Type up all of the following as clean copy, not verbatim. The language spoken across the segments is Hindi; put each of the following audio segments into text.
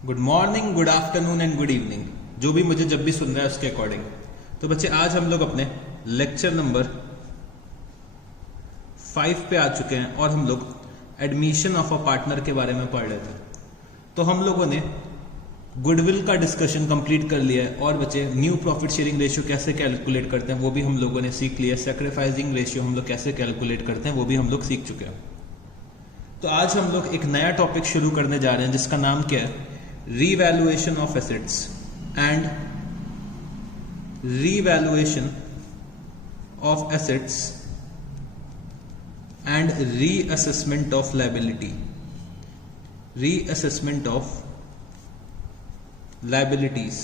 Good morning, good afternoon and good evening, जो भी मुझे जब भी सुन रहा है उसके अकॉर्डिंग। तो बच्चे आज हम लोग अपने लेक्चर नंबर 5 पे आ चुके हैं और हम लोग एडमिशन ऑफ अ पार्टनर के बारे में पढ़ रहे थे। तो हम लोगों ने गुडविल का डिस्कशन कंप्लीट कर लिया है और बच्चे न्यू प्रॉफिट शेयरिंग रेशियो कैसे कैलकुलेट करते हैं वो भी हम लोगों ने सीख लिया। सैक्रिफाइसिंग रेशियो हम लोग कैसे कैलकुलेट करते हैं वो भी हम लोग सीख चुके हैं। तो आज हम लोग एक नया टॉपिक शुरू करने जा रहे हैं जिसका नाम क्या है, revaluation of assets and revaluation of assets and reassessment of liability, reassessment of liabilities।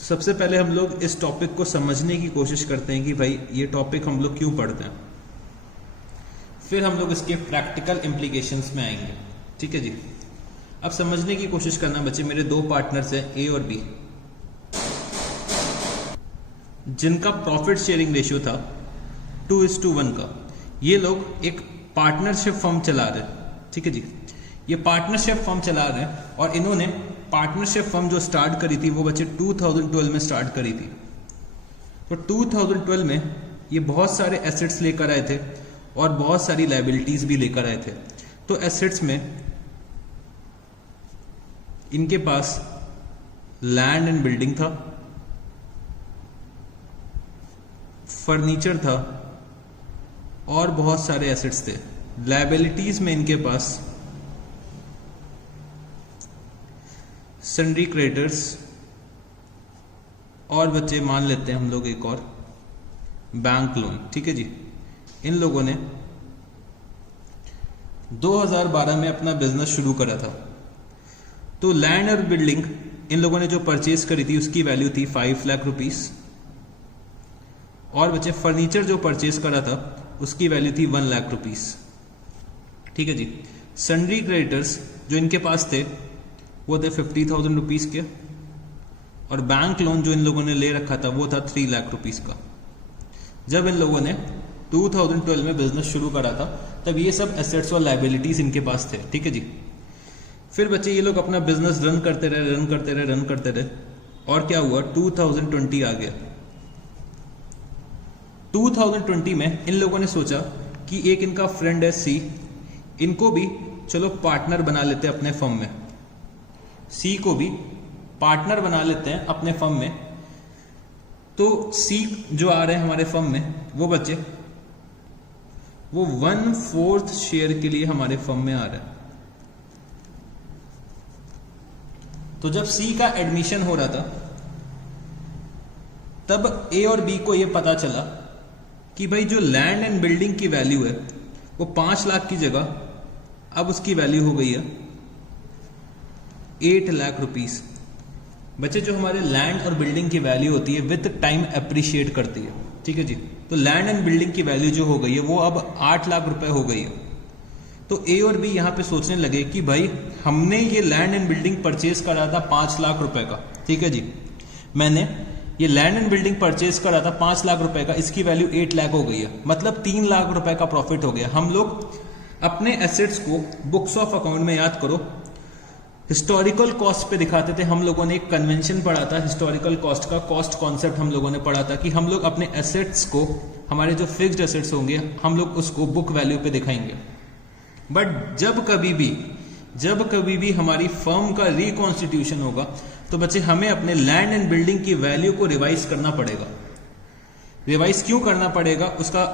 सबसे पहले हम लोग इस टॉपिक को समझने की कोशिश करते हैं कि भाई ये टॉपिक हम लोग क्यों पढ़ते हैं, फिर हम लोग इसके प्रैक्टिकल इम्प्लीकेशंस में आएंगे। ठीक है जी। अब समझने की कोशिश करना बच्चे, मेरे दो पार्टनर्स हैं ए और बी, जिनका प्रॉफिट शेयरिंग रेशियो था 2:1 का। ये लोग एक पार्टनरशिप फर्म चला रहे हैं। ठीक है जी। ये पार्टनरशिप फर्म चला रहे हैं और इन्होंने पार्टनरशिप फर्म जो स्टार्ट करी थी वो बच्चे 2012 में स्टार्ट करी थी। तो 2012 में ये बहुत सारे एसेट्स लेकर आए थे और बहुत सारी लायबिलिटीज भी लेकर आए थे। तो एसेट्स में इनके पास लैंड एंड बिल्डिंग था, फर्नीचर था और बहुत सारे एसेट्स थे। लायबिलिटीज में इनके पास सन्ड्री क्रेडिटर्स और बच्चे मान लेते हैं हम लोग एक और बैंक लोन। ठीक है जी। इन लोगों ने 2012 में अपना बिजनेस शुरू करा था। तो लैंड और बिल्डिंग इन लोगों ने जो परचेज करी थी उसकी वैल्यू थी 5 लाख रुपीस और बच्चे फर्नीचर जो परचेज करा था उसकी वैल्यू थी 1 लाख रुपीस। ठीक है जी। सन्ड्री क्रेडिटर्स जो इनके पास थे वो थे 50,000 रुपीज के और बैंक लोन जो इन लोगों ने ले रखा था वो था 3 लाख रुपीस का। जब इन लोगों ने 2012 में बिजनेस शुरू करा था तब ये सब एसेट्स और लायबिलिटीज इनके पास थे। ठीक है जी। फिर बच्चे ये लोग अपना बिजनेस रन करते रहे और क्या हुआ, 2020 आ गया। 2020 में इन लोगों ने सोचा कि एक इनका फ्रेंड है सी, इनको भी चलो पार्टनर बना लेते हैं अपने फर्म में। सी को भी पार्टनर बना लेते हैं अपने फर्म में। तो सी जो आ रहे हैं हमारे फर्म में वो बच्चे वो 1/4 शेयर के लिए हमारे फर्म में आ रहा है। तो जब सी का एडमिशन हो रहा था तब ए और बी को यह पता चला कि भाई जो लैंड एंड बिल्डिंग की वैल्यू है वो 5 लाख की जगह अब उसकी वैल्यू हो गई है 8 लाख रुपीस। बच्चे जो हमारे लैंड और बिल्डिंग की वैल्यू होती है विद टाइम अप्रिशिएट करती है। ठीक है जी। तो लैंड एंड बिल्डिंग की वैल्यू जो हो गई है वो अब 8 लाख रुपए हो गई है। तो ए और बी यहां पे सोचने लगे कि भाई हमने ये लैंड एंड बिल्डिंग परचेज करा था 5 लाख रुपए का। ठीक है जी। मैंने ये लैंड एंड बिल्डिंग परचेज करा था 5 लाख रुपए का, इसकी वैल्यू 8 लाख हो गई है, मतलब 3 लाख रुपए का प्रॉफिट हो गया। हम लोग अपने एसेट्स को बुक्स ऑफ अकाउंट में, याद करो, हिस्टोरिकल कॉस्ट पे दिखाते थे। हम लोगों ने एक कन्वेंशन पढ़ा था हिस्टोरिकल कॉस्ट का, कॉस्ट कॉन्सेप्ट हम लोगों ने पढ़ा था कि हम लोग अपने एसेट्स को, हमारे जो फिक्स्ड एसेट्स होंगे हम लोग उसको बुक वैल्यू पे दिखाएंगे। बट जब कभी भी हमारी फर्म का रिकॉन्स्टिट्यूशन होगा तो बच्चे हमें अपने लैंड एंड बिल्डिंग की वैल्यू को रिवाइज करना पड़ेगा। रिवाइज क्यों करना पड़ेगा उसका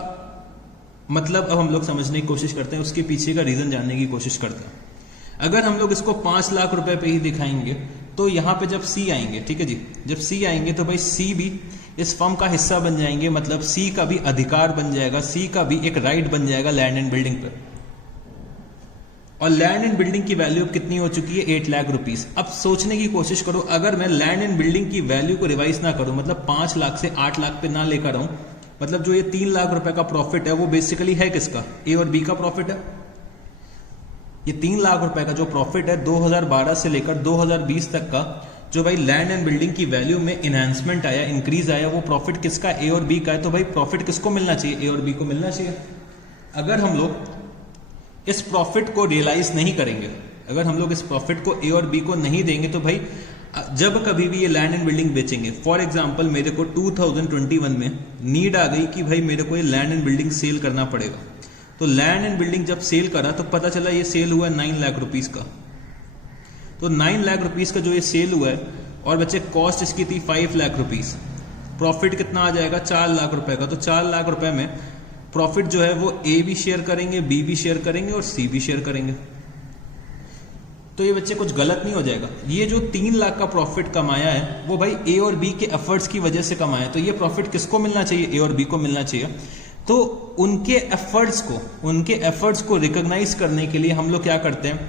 मतलब अब हम लोग समझने की कोशिश करते हैं, उसके पीछे का रीजन जानने की कोशिश करते हैं। अगर हम लोग इसको 5 लाख रुपए पे ही दिखाएंगे तो यहां पे जब सी आएंगे, ठीक है जी, जब सी आएंगे तो भाई सी भी इस फर्म का हिस्सा बन जाएंगे, मतलब सी का भी अधिकार बन जाएगा, सी का भी एक राइट बन जाएगा लैंड एंड बिल्डिंग पर। और लैंड एंड बिल्डिंग की वैल्यू अब कितनी हो चुकी है, 8 लाख रुपीस। अब सोचने की कोशिश करो, अगर मैं लैंड एंड बिल्डिंग की वैल्यू को रिवाइज ना करूं, मतलब 5 लाख से 8 लाख पे ना लेकर आऊं, मतलब जो ये 3 लाख रुपए का प्रॉफिट है वो बेसिकली है किसका, ए और बी का प्रॉफिट है। ये 3 लाख रुपए का जो प्रॉफिट है 2012 से लेकर 2020 तक का, जो भाई लैंड एंड बिल्डिंग की वैल्यू में इनहेंसमेंट आया, इंक्रीज आया, वो प्रॉफिट किसका, ए और बी का है। तो भाई प्रॉफिट किसको मिलना चाहिए, ए और बी को मिलना चाहिए। अगर हम लोग इस प्रॉफिट को रियलाइज नहीं करेंगे, अगर हम लोग इस प्रॉफिट को ए और बी को नहीं देंगे तो भाई जब कभी भी ये लैंड एंड बिल्डिंग बेचेंगे, फॉर एग्जांपल मेरे को 2021 में नीड आ गई कि भाई मेरे को ये लैंड एंड बिल्डिंग सेल करना पड़ेगा, तो लैंड एंड बिल्डिंग जब सेल करा तो पता चला ये सेल हुआ 9 लाख रुपीस का। तो 9 लाख रुपीस का जो ये सेल हुआ है और बच्चे कॉस्ट इसकी थी 5 लाख रुपीस, प्रॉफिट कितना आ जाएगा 4 लाख रुपए का। तो 4 लाख रुपए में प्रॉफिट जो है वो ए भी शेयर करेंगे, बी भी शेयर करेंगे और सी भी शेयर करेंगे। तो ये बच्चे कुछ गलत नहीं हो जाएगा। ये जो 3 लाख का प्रॉफिट कमाया है वो भाई ए और बी के एफर्ट्स की वजह से कमाया है। तो ये प्रॉफिट किसको मिलना चाहिए, ए और बी को मिलना चाहिए। तो उनके एफर्ट्स को रिकॉग्नाइज करने के लिए हम लोग क्या करते हैं,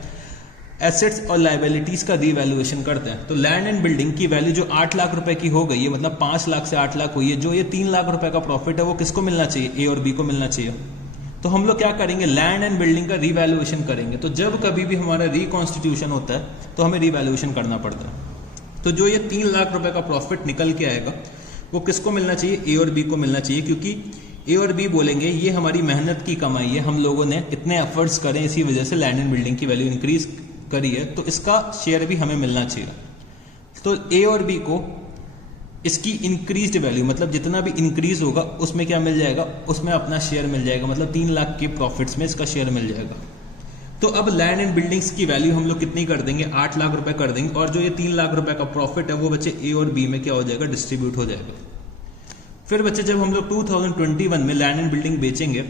एसेट्स और लाइबिलिटीज का रीवैल्यूएशन करते हैं। तो लैंड एंड बिल्डिंग की वैल्यू जो 8 लाख रुपए की हो गई है, मतलब 5 लाख से 8 लाख हुई है, जो ये 3 लाख रुपए का प्रॉफिट है वो किसको मिलना चाहिए, ए और बी को मिलना चाहिए। तो हम लोग क्या करेंगे, लैंड एंड बिल्डिंग का रीवैल्यूएशन करेंगे। तो जब कभी भी हमारा रिकॉन्स्टिट्यूशन होता है तो हमें रीवैल्यूएशन करना पड़ता है। तो जो ये 3 लाख रुपए का प्रॉफिट निकल के आएगा वो किसको मिलना चाहिए, ए और बी को मिलना चाहिए, क्योंकि ए और बी बोलेंगे ये हमारी मेहनत की कमाई है, हम लोगों ने इतने एफर्ट्स करें, इसी वजह से लैंड एंड बिल्डिंग की वैल्यू इंक्रीज करी है, तो इसका शेयर भी हमें मिलना चाहिए। तो ए और बी को इसकी इंक्रीज्ड वैल्यू, मतलब जितना भी इंक्रीज होगा उसमें क्या मिल जाएगा, उसमें अपना शेयर मिल जाएगा, मतलब 3 लाख के प्रॉफिट्स में इसका शेयर मिल जाएगा। तो अब लैंड एंड बिल्डिंग्स की वैल्यू हम लोग कितनी कर देंगे, 8 लाख रुपए कर देंगे, और जो ये 3 लाख रुपए का प्रॉफिट है वो बच्चे ए और बी में क्या हो जाएगा, डिस्ट्रीब्यूट हो जाएगा। फिर बच्चे जब हम लोग 2021 में लैंड एंड बिल्डिंग बेचेंगे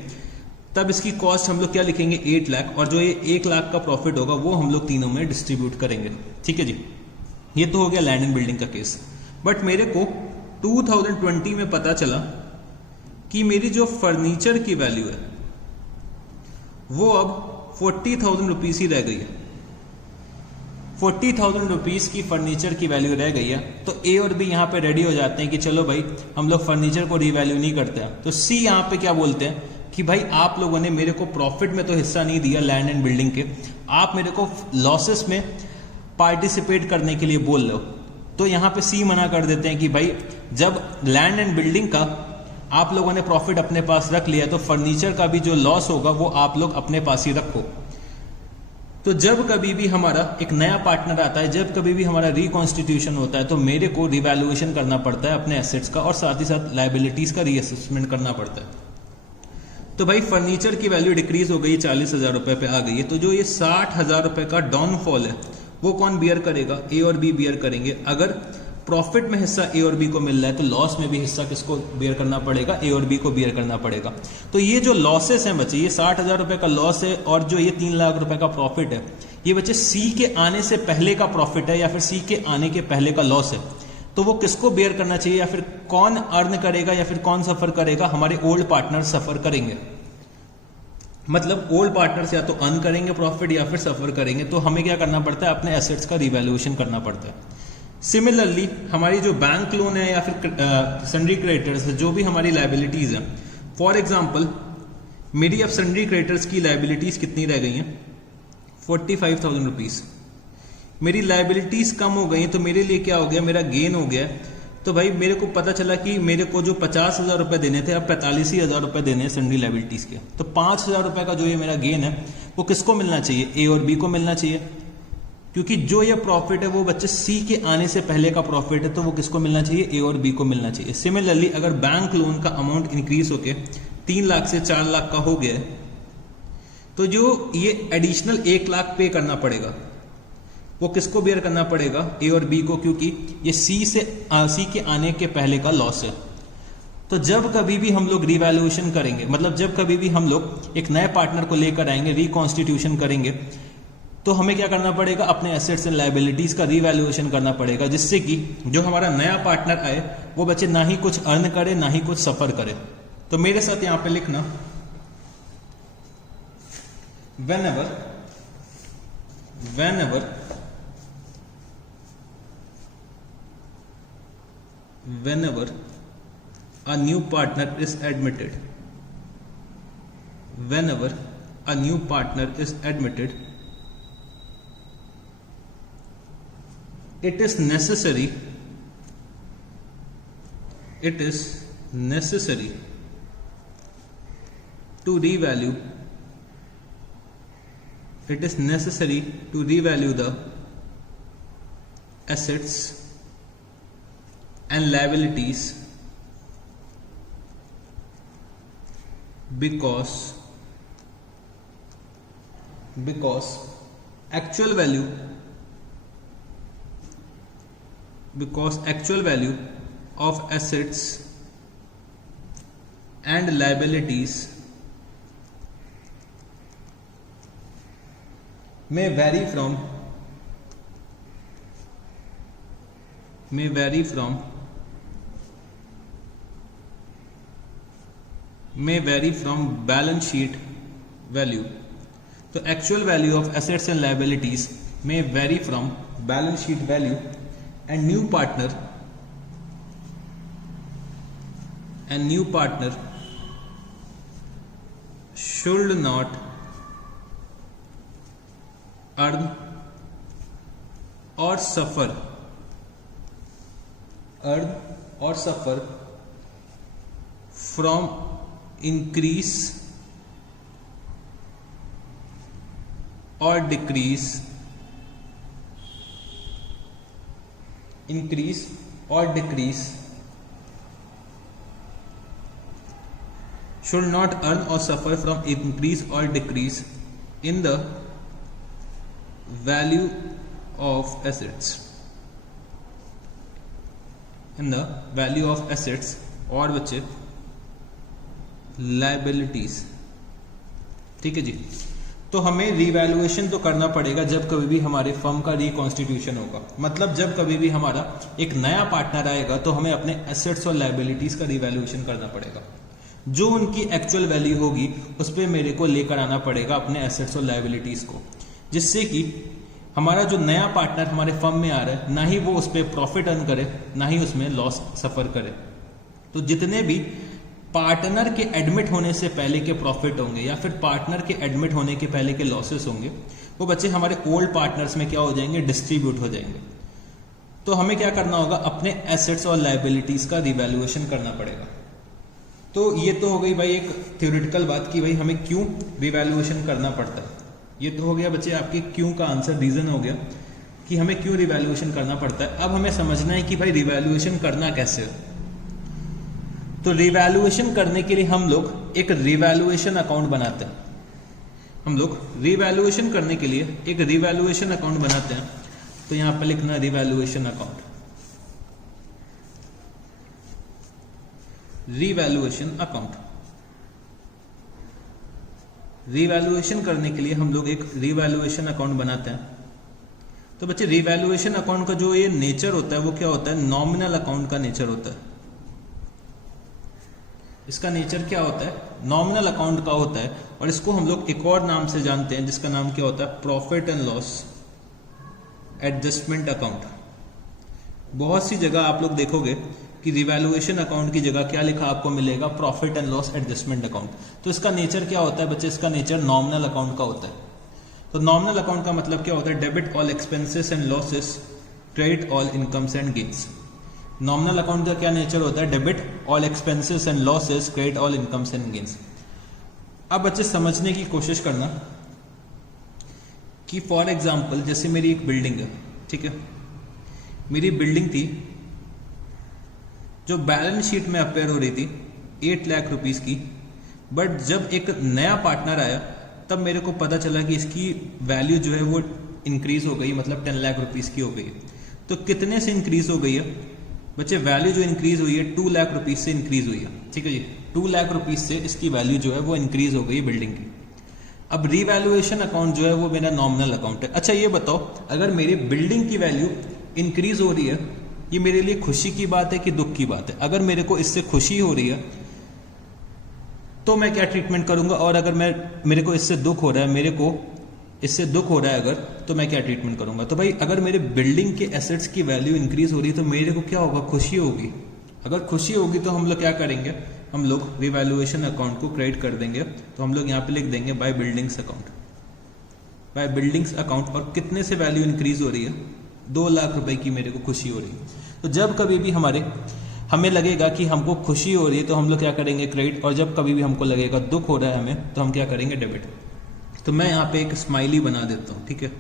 तब इसकी कॉस्ट हम लोग क्या लिखेंगे, 8 लाख, और जो ये 1 लाख का प्रॉफिट होगा वो हम लोग तीनों में डिस्ट्रीब्यूट करेंगे। ठीक है जी, ये तो हो गया लैंड एंड बिल्डिंग का केस। बट मेरे को 2020 में पता चला कि मेरी जो फर्नीचर की वैल्यू है वो अब 40,000 रुपीज ही रह गई है। 40,000 रुपीज की फर्नीचर की वैल्यू रह गई है। तो ए और बी यहां पे रेडी हो जाते हैं कि चलो भाई हम लोग फर्नीचर को रीवैल्यू नहीं करते हैं। तो सी यहां पे क्या बोलते हैं कि भाई आप लोगों ने मेरे को प्रॉफिट में तो हिस्सा नहीं दिया लैंड एंड बिल्डिंग के, आप मेरे को लॉसेस में पार्टिसिपेट करने के लिए बोल रहे हो। तो यहां पे सी मना कर देते हैं कि भाई जब लैंड एंड बिल्डिंग का आप लोगों ने प्रॉफिट अपने पास रख लिया तो फर्नीचर का भी जो लॉस होगा वो आप लोग अपने पास ही रखो। तो जब कभी भी हमारा एक नया पार्टनर आता है, जब कभी भी हमारा रिकॉन्स्टिट्यूशन होता है, तो मेरे को रिवैल्यूएशन करना पड़ता है अपने एसेट्स का, और साथ ही साथ लाइबिलिटीज का रीअसेसमेंट करना पड़ता है। तो भाई फर्नीचर की वैल्यू डिक्रीज हो गई, 40,000 रुपए पे आ गई है। तो जो ये 60,000 रुपए का डाउनफॉल है वो कौन बियर करेगा, ए और बी बियर करेंगे। अगर प्रॉफिट में हिस्सा ए और बी को मिल रहा है तो लॉस में भी हिस्सा किसको बियर करना पड़ेगा, ए और बी को बियर करना पड़ेगा। तो ये जो लॉसेस हैं बच्चे, ये 60,000 रुपए का लॉस है, और जो ये 3 लाख रुपए का प्रॉफिट है, ये बच्चे सी के आने से पहले का प्रॉफिट है या फिर सी के आने के पहले का लॉस है। तो वो किसको बेयर करना चाहिए, या फिर कौन अर्न करेगा या फिर कौन सफर करेगा, हमारे ओल्ड पार्टनर सफर करेंगे। मतलब ओल्ड पार्टनर्स या तो अर्न करेंगे प्रॉफिट या फिर सफर करेंगे। तो हमें क्या करना पड़ता है, अपने एसेट्स का रिवैल्यूएशन करना पड़ता है। सिमिलरली हमारी जो बैंक लोन है या फिर सन्ड्री क्रेडिटर्स है, जो भी हमारी लाइबिलिटीज है, फॉर एग्जांपल मेरी अब सन्ड्री क्रेडिटर्स की लाइबिलिटीज कितनी रह गई हैं, 45,000 रुपीज। मेरी लाइबिलिटीज कम हो गई तो मेरे लिए क्या हो गया, मेरा गेन हो गया। तो भाई मेरे को पता चला कि मेरे को जो 50,000 रुपए देने थे अब 45,000 रुपए देने हैं सन्ड्री लाइबिलिटीज के। तो 5,000 रुपए का जो ये मेरा गेन है वो किसको मिलना चाहिए, ए और बी को मिलना चाहिए, क्योंकि जो ये प्रॉफिट है वो बच्चे सी के आने से पहले का प्रॉफिट है, तो वो किसको मिलना चाहिए, ए और बी को मिलना चाहिए। सिमिलरली अगर बैंक लोन का अमाउंट इंक्रीज होके 3 लाख से 4 लाख का हो गया है तो जो ये एडिशनल 1 लाख पे करना पड़ेगा वो किसको बेयर करना पड़ेगा, ए और बी को, क्योंकि ये सी के आने के पहले का लॉस है। तो जब कभी भी हम लोग रिवैल्यूएशन करेंगे, मतलब जब कभी भी हम लोग एक नए पार्टनर को लेकर आएंगे, रिकॉन्स्टिट्यूशन करेंगे, तो हमें क्या करना पड़ेगा, अपने एसेट्स एंड लाइबिलिटीज का रिवैल्यूएशन करना पड़ेगा, जिससे कि जो हमारा नया पार्टनर आए वो बच्चे ना ही कुछ अर्न करे ना ही कुछ सफर करे। तो मेरे साथ यहां पे लिखना, whenever a new partner is admitted, whenever a new partner is admitted, it is necessary to revalue it is necessary to revalue the assets and liabilities because actual value of assets and liabilities may vary from balance sheet value. तो actual value of assets and liabilities may vary from balance sheet value, and new partner should not earn or suffer from increase or decrease should not earn or suffer from increase or decrease in the value of assets और बचे liabilities। ठीक है जी। तो हमें रिवैल्यूएशन तो करना पड़ेगा जब कभी भी हमारे फर्म का रिकॉन्स्टिट्यूशन होगा, मतलब जब कभी भी हमारा एक नया पार्टनर आएगा तो हमें अपने एसेट्स और लायबिलिटीज का रिवैल्यूएशन करना पड़ेगा। जो उनकी एक्चुअल वैल्यू होगी उस पर मेरे को लेकर आना पड़ेगा अपने एसेट्स और लायबिलिटीज को, जिससे कि हमारा जो नया पार्टनर हमारे फर्म में आ रहा है ना ही वो उस पर प्रॉफिट अर्न करे ना ही उसमें लॉस सफर करे। तो जितने भी पार्टनर के एडमिट होने से पहले के प्रॉफिट होंगे या फिर पार्टनर के एडमिट होने के पहले के लॉसेस होंगे वो बच्चे हमारे ओल्ड पार्टनर्स में क्या हो जाएंगे, डिस्ट्रीब्यूट हो जाएंगे। तो हमें क्या करना होगा, अपने एसेट्स और लायबिलिटीज का रिवैल्यूएशन करना पड़ेगा। तो ये तो हो गई भाई एक थ्योरेटिकल बात कि भाई हमें क्यों रिवैल्यूएशन करना पड़ता है। ये तो हो गया बच्चे आपके क्यों का आंसर, रीजन हो गया कि हमें क्यों रिवैल्यूएशन करना पड़ता है। अब हमें समझना है कि भाई रिवैल्यूएशन करना कैसे है। तो रिवैल्यूएशन करने के लिए हम लोग एक रिवैल्यूएशन अकाउंट बनाते हैं। हम लोग रिवैल्यूएशन करने के लिए एक रिवैल्यूएशन अकाउंट बनाते हैं। तो यहां पर लिखना revaluation account, revaluation account. Revaluation करने के लिए हम लोग एक रिवैल्यूएशन अकाउंट बनाते हैं। तो बच्चे रिवैल्यूएशन अकाउंट का जो ये नेचर होता है वो क्या होता है, नॉमिनल अकाउंट का नेचर होता है। इसका नेचर क्या होता है, नॉमिनल अकाउंट का होता है। और इसको हम लोग एक और नाम से जानते हैं जिसका नाम क्या होता है, profit and loss adjustment account. बहुत सी जगह आप लोग देखोगे कि रिवैल्यूएशन अकाउंट की जगह क्या लिखा आपको मिलेगा, profit and loss adjustment account. तो इसका नेचर क्या होता है बच्चे, इसका नेचर नॉमिनल अकाउंट का होता है। तो नॉमिनल अकाउंट का मतलब क्या होता है, debit all expenses and losses, credit all incomes and gains. Nominal account का क्या नेचर होता है, debit all expenses and losses, credit all incomes and gains. अब बच्चे समझने की कोशिश करना कि फॉर एग्जांपल जैसे मेरी एक बिल्डिंग है, ठीक है, मेरी बिल्डिंग थी जो बैलेंस शीट में अपेयर हो रही थी 8 लाख रुपीस की। बट जब एक नया पार्टनर आया तब मेरे को पता चला कि इसकी वैल्यू जो है वो इंक्रीज हो गई, मतलब 10 लाख रुपीस की हो गई। तो कितने से इंक्रीज हो गई है बच्चे, वैल्यू जो इंक्रीज हुई है 2 लाख रुपीस से इंक्रीज हुई है। ठीक है जी, 2 लाख रुपीस से इसकी वैल्यू जो है वो इंक्रीज हो गई बिल्डिंग की। अब रिवैल्यूएशन अकाउंट जो है वो मेरा नॉमिनल अकाउंट है। अच्छा ये बताओ, अगर मेरी बिल्डिंग की वैल्यू इंक्रीज हो रही है, ये मेरे लिए खुशी की बात है कि दुख की बात है? अगर मेरे को इससे खुशी हो रही है तो मैं क्या ट्रीटमेंट करूंगा, और अगर मेरे को इससे दुख हो रहा है, अगर तो मैं क्या ट्रीटमेंट करूंगा? तो भाई अगर मेरे बिल्डिंग के एसेट्स की वैल्यू इंक्रीज हो रही है तो मेरे को क्या होगा, खुशी होगी। अगर खुशी होगी तो हम लोग क्या करेंगे, हम लोग रिवैल्यूएशन अकाउंट को क्रेडिट कर देंगे। तो हम लोग यहाँ पे लिख देंगे by buildings account, by buildings account. और कितने से वैल्यू इंक्रीज हो रही है, 2 लाख रुपए की मेरे को खुशी हो रही है। तो जब कभी भी हमें लगेगा कि हमको खुशी हो रही है तो हम लोग क्या करेंगे, क्रेडिट। और जब कभी भी हमको लगेगा दुख हो रहा है हमें, तो हम क्या करेंगे, डेबिट। तो मैं यहाँ पे एक स्माइली बना देता हूँ, ठीक है।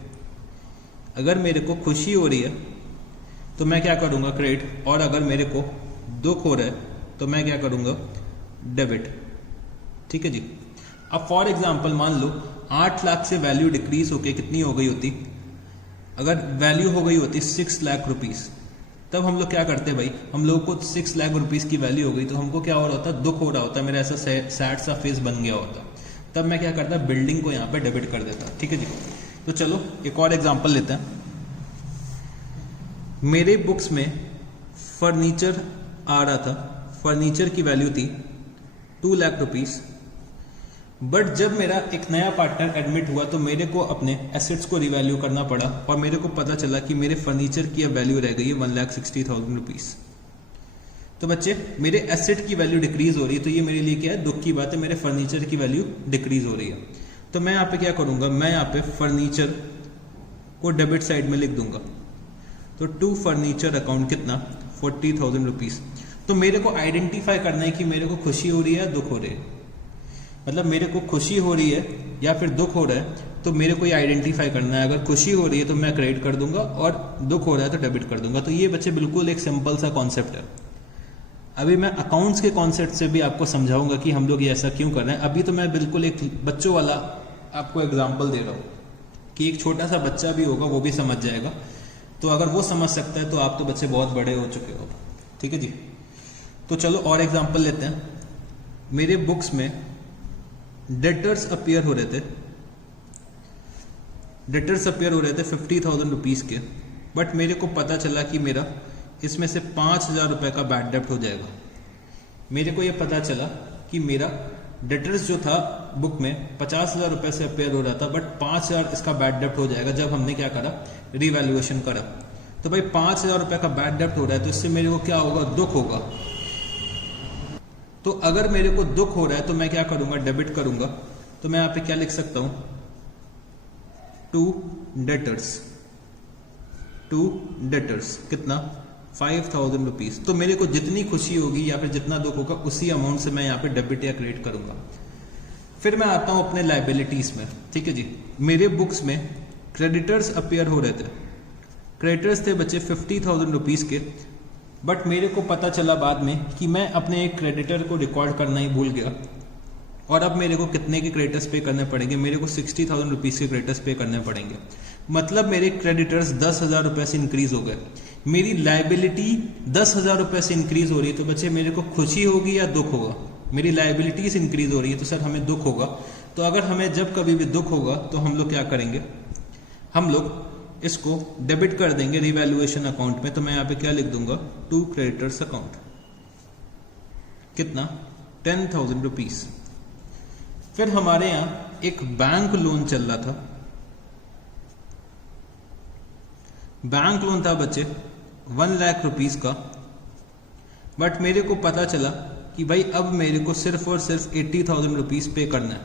अगर मेरे को खुशी हो रही है तो मैं क्या करूँगा, क्रेडिट, और अगर मेरे को दुख हो रहा है तो मैं क्या करूँगा, डेबिट, ठीक है जी। अब फॉर एग्जांपल मान लो 8 लाख से वैल्यू डिक्रीज होके कितनी हो गई होती, अगर वैल्यू हो गई होती 6 लाख रुपीस, तब हम लोग क्या करते भाई, हम लोग को 6 लाख रुपीस की वैल्यू हो गई तो हमको क्या हो रहा होता, दुख हो रहा होता, मेरा ऐसा सैड सा फेस बन गया होता। तब मैं क्या करता, बिल्डिंग को यहाँ पे डेबिट कर देता, ठीक है जी। तो चलो एक और एग्जांपल लेते हैं। मेरे बुक्स में फर्नीचर आ रहा था, फर्नीचर की वैल्यू थी 2 लाख रुपीस, बट जब मेरा एक नया पार्टनर एडमिट हुआ तो मेरे को अपने एसेट्स को रिवैल्यू करना पड़ा और मेरे को पता चला कि मेरे फर्नीचर की अब वैल्यू रह गई है 1,60,000 रुपीस। तो बच्चे मेरे एसेट की वैल्यू डिक्रीज हो रही है, तो ये मेरे लिए क्या है, दुख की बात है, मेरे फर्नीचर की वैल्यू डिक्रीज हो रही है। तो मैं यहाँ पे क्या करूंगा, मैं यहाँ पे फर्नीचर को डेबिट साइड में लिख दूंगा। तो टू फर्नीचर अकाउंट कितना, 40,000 रुपीज। तो मेरे को आइडेंटिफाई करना है कि मेरे को खुशी हो रही है या दुख हो रही है, मतलब मेरे को खुशी हो रही है या फिर दुख हो रहा है, तो मेरे को ये आइडेंटिफाई करना है। अगर खुशी हो रही है तो मैं क्रेडिट कर दूंगा और दुख हो रहा है तो डेबिट कर दूंगा। तो ये बच्चे बिल्कुल एक सिंपल सा कॉन्सेप्ट है। अभी मैं अकाउंट्स के कॉन्सेप्ट से भी आपको समझाऊंगा कि हम लोग ये ऐसा क्यों कर रहे हैं। अभी तो मैं बिल्कुल एक बच्चों वाला आपको एग्जाम्पल दे रहा हूँ कि एक छोटा सा बच्चा भी होगा वो भी समझ जाएगा। तो अगर वो समझ सकता है तो आप तो बच्चे बहुत बड़े हो चुके हो, ठीक है जी। तो चलो और एग्जाम्पल लेते हैं। मेरे बुक्स में डेटर्स अपीयर हो रहे थे, 50,000 रुपीज के, बट मेरे को पता चला कि मेरा इसमें से 5,000 रुपए का बैड डेप्ट हो जाएगा। मेरे को यह पता चला कि मेरा डेटर्स जो था बुक में 50,000 रुपए से अपीयर हो रहा था, बट 5,000 इसका बैड डेप्ट हो जाएगा जब हमने क्या करा, रिवैल्यूएशन करा। तो भाई 5,000 रुपए का बैड डेप्ट हो रहा है तो इससे मेरे को क्या होगा, दुख होगा। तो अगर मेरे को दुख हो रहा है तो मैं क्या करूंगा, डेबिट करूंगा। तो मैं यहां पे क्या लिख सकता हूं, टू डेटर्स कितना, 5,000 रुपीज। तो मेरे को जितनी खुशी होगी या फिर जितना दुख होगा उसी अमाउंट से मैं यहाँ पे डेबिट या क्रेडिट करूंगा। फिर मैं आता हूं अपने लाइबिलिटीज में, ठीक है जी। मेरे बुक्स में क्रेडिटर्स अपीयर हो रहे थे, क्रेडिटर्स थे बच्चे 50,000 रुपीज के, बट मेरे को पता चला बाद में कि मैं अपने एक क्रेडिटर को रिकॉर्ड करना ही भूल गया और अब मेरे को कितने के क्रेडिटर्स पे करने पड़ेंगे, मेरे को 60,000 रुपीज के क्रेडिटर्स पे करने पड़ेंगे। मतलब मेरे क्रेडिटर्स 10,000 रुपए से इंक्रीज हो गए, मेरी लाइबिलिटी 10,000 रुपए से इंक्रीज हो रही है। तो बच्चे मेरे को खुशी होगी या दुख होगा, मेरी लाइबिलिटीज इंक्रीज हो रही है तो सर हमें दुख होगा। तो अगर हमें जब कभी भी दुख होगा तो हम लोग क्या करेंगे, हम लोग इसको डेबिट कर देंगे रिवैल्यूएशन अकाउंट में। तो मैं यहाँ पे क्या लिख दूंगा, टू क्रेडिटर्स अकाउंट कितना, 10,000 रुपीज। फिर हमारे यहाँ एक बैंक लोन चल रहा था, बैंक लोन था बच्चे 1 लाख रुपीज का, बट मेरे को पता चला कि भाई अब मेरे को सिर्फ और सिर्फ 80,000 रुपीज पे करना है।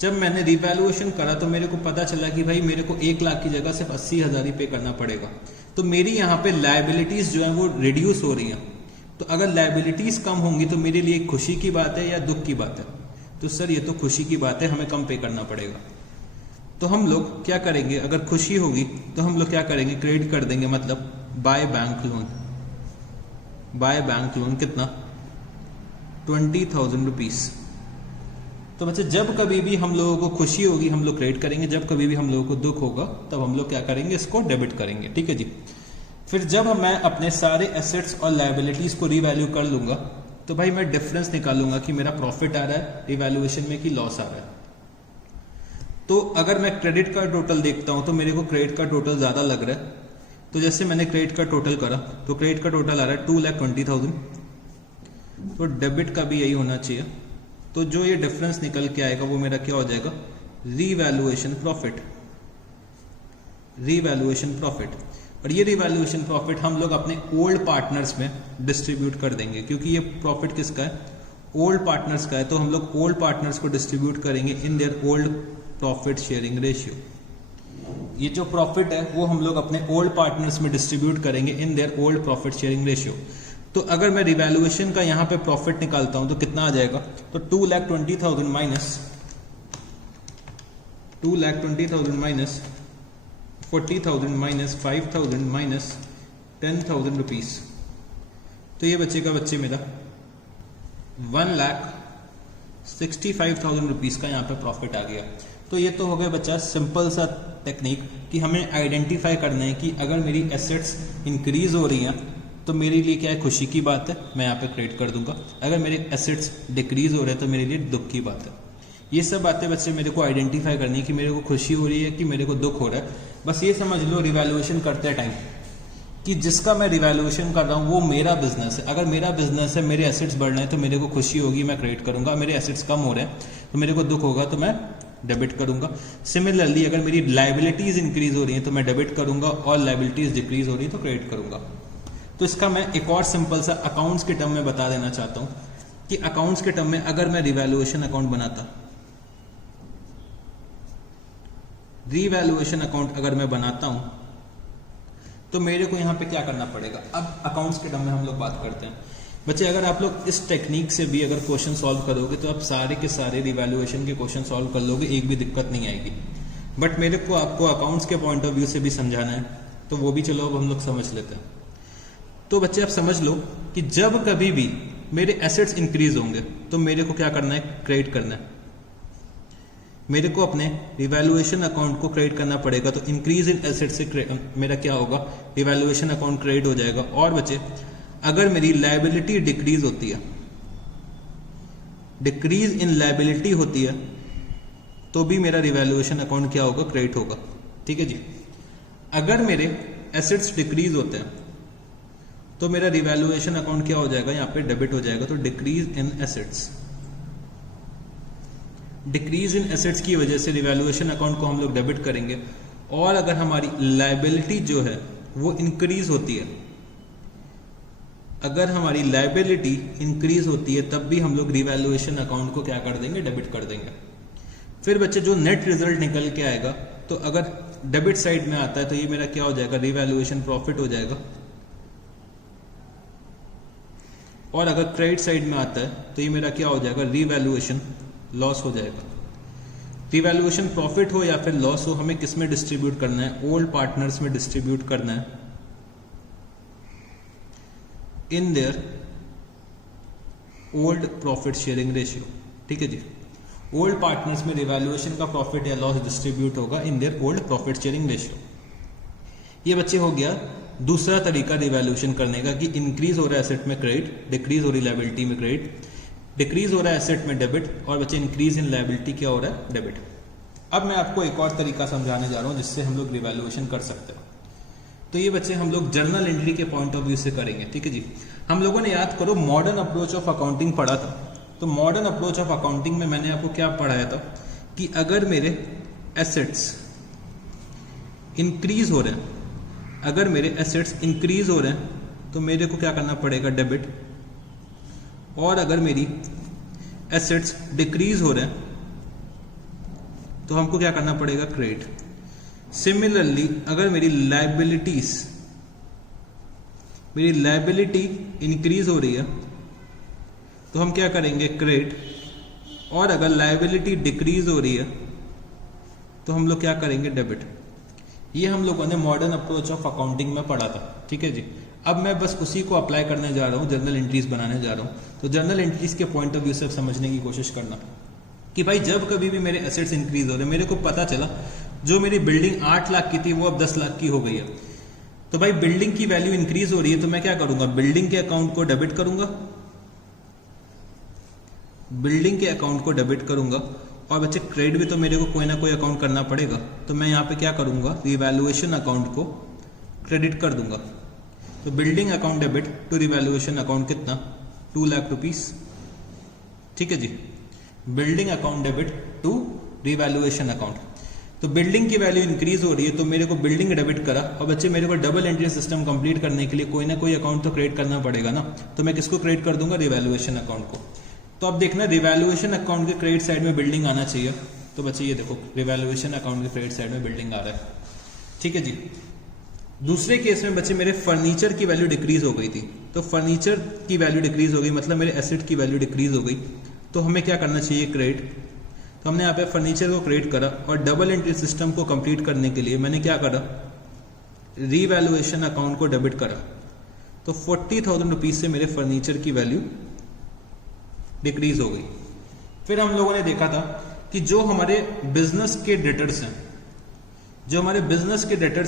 जब मैंने रिवैल्यूएशन करा तो मेरे को पता चला कि भाई मेरे को 1 लाख की जगह सिर्फ 80,000 ही पे करना पड़ेगा। तो मेरी यहाँ पे लायबिलिटीज जो है वो रिड्यूस हो रही है। तो अगर लायबिलिटीज कम होंगी तो मेरे लिए खुशी की बात है या दुख की बात है, तो सर ये तो खुशी की बात है, हमें कम पे करना पड़ेगा। तो हम लोग क्या करेंगे, अगर खुशी होगी तो हम लोग क्या करेंगे, क्रेडिट कर देंगे, मतलब बाय बैंक लोन कितना, 20,000 रुपीज। तो बच्चे जब कभी भी हम लोगों को खुशी होगी हम लोग क्रेडिट करेंगे, जब कभी भी हम लोगों को दुख होगा तब हम लोग क्या करेंगे, इसको डेबिट करेंगे, ठीक है जी। फिर जब मैं अपने सारे एसेट्स और लायबिलिटीज को रिवैल्यू कर लूंगा तो भाई मैं डिफरेंस निकालूंगा कि मेरा प्रॉफिट आ रहा है रिवैल्यूएशन में कि लॉस आ रहा है। तो अगर मैं क्रेडिट का टोटल देखता हूं तो मेरे को क्रेडिट का टोटल ज्यादा लग रहा है। तो जैसे मैंने क्रेडिट का टोटल करा तो क्रेडिट का टोटल आ रहा है 2,20,000, तो डेबिट का भी यही होना चाहिए। तो जो ये डिफरेंस निकल के आएगा वो मेरा क्या हो जाएगा, रिवैल्यूएशन प्रॉफिट। और ये रिवैल्यूएशन प्रॉफिट हम लोग अपने ओल्ड पार्टनर्स में डिस्ट्रीब्यूट कर देंगे, क्योंकि ये प्रॉफिट किसका है, ओल्ड पार्टनर्स का है। तो हम लोग ओल्ड पार्टनर्स को डिस्ट्रीब्यूट करेंगे इन their old profit sharing ratio. ये जो प्रॉफिट है वो हम लोग अपने ओल्ड पार्टनर्स में डिस्ट्रीब्यूट करेंगे इन their old profit sharing ratio. तो अगर मैं रिवैल्यूएशन का यहाँ पे प्रॉफिट निकालता हूं तो कितना आ जाएगा, तो 2,20,000 minus 2,20,000 minus 40,000 minus 5,000 minus 10,000 rupees, तो ये बचेगा बच्चे मेरा 1,65,000 रुपीज का यहाँ पे प्रॉफिट आ गया। तो ये तो हो गया बच्चा सिंपल सा टेक्निक कि हमें आइडेंटिफाई करना है कि अगर मेरी एसेट्स इंक्रीज हो रही हैं तो मेरे लिए क्या है, खुशी की बात है, मैं यहाँ पे क्रेडिट कर दूंगा। अगर मेरे एसेट्स डिक्रीज हो रहे हैं तो मेरे लिए दुख की बात है। ये सब बातें बच्चे मेरे को आइडेंटिफाई करनी है कि मेरे को खुशी हो रही है कि मेरे को दुख हो रहा है। बस ये समझ लो रिवैल्यूएशन करते टाइम कि जिसका मैं रिवैल्यूएशन कर रहा हूँ वो मेरा बिजनेस है। अगर मेरा बिजनेस है, मेरे एसेट्स बढ़ रहे हैं तो मेरे को खुशी होगी, मैं क्रेडिट करूंगा। मेरे एसेट्स कम हो रहे हैं तो मेरे को दुख होगा तो मैं डेबिट करूंगा। सिमिलरली अगर मेरी लाइबिलिटीज इंक्रीज हो रही हैं तो मैं डेबिट करूंगा और लाइबिलिटीज डिक्रीज हो रही है तो क्रेडिट करूंगा। तो इसका मैं एक और सिंपल सा अकाउंट्स के टर्म में बता देना चाहता हूं कि अकाउंट्स के टर्म में अगर मैं रिवैल्यूएशन अकाउंट बनाता, रिवैल्यूएशन अकाउंट अगर मैं बनाता हूं तो मेरे को यहां पे क्या करना पड़ेगा। अब अकाउंट्स के टर्म में हम लोग बात करते हैं बच्चे। अगर आप लोग इस टेक्निक से भी अगर क्वेश्चन सॉल्व करोगे तो आप सारे के सारे रिवैल्यूएशन के क्वेश्चन सॉल्व कर लोगे, एक भी दिक्कत नहीं आएगी। बट मेरे को आपको अकाउंट्स के पॉइंट ऑफ व्यू से भी समझाना है तो वो भी चलो अब हम लोग समझ लेते हैं। तो बच्चे आप समझ लो कि जब कभी भी मेरे एसेट्स इंक्रीज होंगे तो मेरे को क्या करना है, क्रेडिट करना है। मेरे को अपने रिवैल्यूएशन अकाउंट को क्रेडिट करना पड़ेगा। तो इंक्रीज इन एसेट से मेरा क्या होगा, रिवैल्यूएशन अकाउंट क्रेडिट हो जाएगा। और बच्चे अगर मेरी लायबिलिटी डिक्रीज होती है, डिक्रीज इन लायबिलिटी होती है तो भी मेरा रिवैल्यूएशन अकाउंट क्या होगा, क्रेडिट होगा। ठीक है जी। अगर मेरे एसेट्स डिक्रीज होते हैं तो मेरा रिवैल्यूएशन अकाउंट क्या हो जाएगा, यहाँ पे डेबिट हो जाएगा। तो decrease in assets, decrease in assets की वजह से रिवैल्यूएशन अकाउंट को हम लोग डेबिट करेंगे। और अगर हमारी लायबिलिटी जो है वो इंक्रीज होती है, अगर हमारी लायबिलिटी इंक्रीज होती है तब भी हम लोग रिवैल्यूएशन अकाउंट को क्या कर देंगे, डेबिट कर देंगे। फिर बच्चे जो नेट रिजल्ट निकल के आएगा, तो अगर डेबिट साइड में आता है तो ये मेरा क्या हो जाएगा, रिवैल्यूएशन प्रॉफिट हो जाएगा। और अगर क्रेडिट साइड में आता है तो ये मेरा क्या हो जाएगा, रिवैल्यूएशन लॉस हो जाएगा। रिवैल्यूएशन प्रॉफिट हो या फिर लॉस हो, हमें किस में डिस्ट्रीब्यूट करना है, ओल्ड पार्टनर्स में डिस्ट्रीब्यूट करना है in their old profit sharing ratio. ठीक है जी। ओल्ड पार्टनर्स में रिवैल्यूएशन का प्रॉफिट या लॉस डिस्ट्रीब्यूट होगा इन their old profit sharing ratio. ये बच्चे हो गया दूसरा तरीका रिवैल्यूएशन करने का कि इंक्रीज हो रहा है एसेट में क्रेडिट, डिक्रीज हो रही लायबिलिटी में क्रेडिट, डिक्रीज हो रहा है एसेट में डेबिट, और बच्चे इंक्रीज इन लायबिलिटी क्या हो रहा है, डेबिट। अब मैं आपको एक और तरीका समझाने जा रहा हूं जिससे हम लोग रिवैल्यूएशन कर सकते हैं। तो ये बच्चे हम लोग जर्नल एंट्री के पॉइंट ऑफ व्यू से करेंगे। ठीक है जी। हम लोगों ने याद करो मॉडर्न अप्रोच ऑफ अकाउंटिंग पढ़ा था। तो मॉडर्न अप्रोच ऑफ अकाउंटिंग में मैंने आपको क्या पढ़ाया था कि अगर मेरे एसेट्स इंक्रीज हो रहे हैं, अगर मेरे एसेट्स इंक्रीज हो रहे हैं तो मेरे को क्या करना पड़ेगा, डेबिट। और अगर मेरी एसेट्स डिक्रीज हो रहे हैं तो हमको क्या करना पड़ेगा, क्रेडिट। सिमिलरली अगर मेरी लायबिलिटी इंक्रीज हो रही है तो हम क्या करेंगे, क्रेडिट। और अगर लायबिलिटी डिक्रीज हो रही है तो हम लोग क्या करेंगे, डेबिट। ये हम लोगों ने मॉडर्न अप्रोच ऑफ अकाउंटिंग में पढ़ा था। ठीक है जी। अब मैं बस उसी को अप्लाई करने जा रहा हूँ, जर्नल एंट्रीज बनाने जा रहा हूँ। तो जर्नल एंट्रीज के पॉइंट ऑफ व्यू से समझने की कोशिश करना कि भाई जब कभी भी मेरे एसेट्स इंक्रीज हो रहे, मेरे को पता चला जो मेरी बिल्डिंग 8 लाख की थी वो अब 10 लाख की हो गई है, तो भाई बिल्डिंग की वैल्यू इंक्रीज हो रही है तो मैं क्या करूंगा, बिल्डिंग के अकाउंट को डेबिट करूंगा, बिल्डिंग के अकाउंट को डेबिट करूंगा। और बच्चे क्रेडिट भी तो मेरे को कोई ना कोई अकाउंट करना पड़ेगा, तो मैं यहाँ पे क्या करूंगा, रिवैल्यूएशन अकाउंट को क्रेडिट कर दूंगा। तो building account debit to revaluation account कितना, 2 लाख रुपीस। ठीक है जी। Building account debit to revaluation account. तो बिल्डिंग की वैल्यू इंक्रीज हो रही है तो मेरे को बिल्डिंग डेबिट करा, और बच्चे मेरे को डबल एंट्री सिस्टम कंप्लीट करने के लिए कोई ना कोई अकाउंट तो क्रेडिट करना पड़ेगा ना। तो मैं किसको क्रेडिट कर दूंगा, रिवैल्यूएशन अकाउंट को। तो अब देखना रिवैल्यूएशन अकाउंट के क्रेडिट साइड में बिल्डिंग आना चाहिए। तो बच्चे ये देखो रिवैल्यूएशन अकाउंट के क्रेडिट साइड में बिल्डिंग आ रहा है। ठीक है जी। दूसरे केस में बच्चे मेरे फर्नीचर की वैल्यू डिक्रीज हो गई थी, तो फर्नीचर की वैल्यू डिक्रीज हो गई मतलब मेरे एसेट की वैल्यू डिक्रीज हो गई, तो हमें क्या करना चाहिए, क्रेडिट। तो हमने यहाँ पे फर्नीचर को क्रिएट करा और डबल एंट्री सिस्टम को कंप्लीट करने के लिए मैंने क्या करा, रीवैल्यूएशन अकाउंट को डेबिट करा। तो 40,000 रुपीज से मेरे फर्नीचर की वैल्यू डिक्रीज हो गई। फिर हम लोगों ने देखा था कि जो हमारे बिजनेस के डेटर्स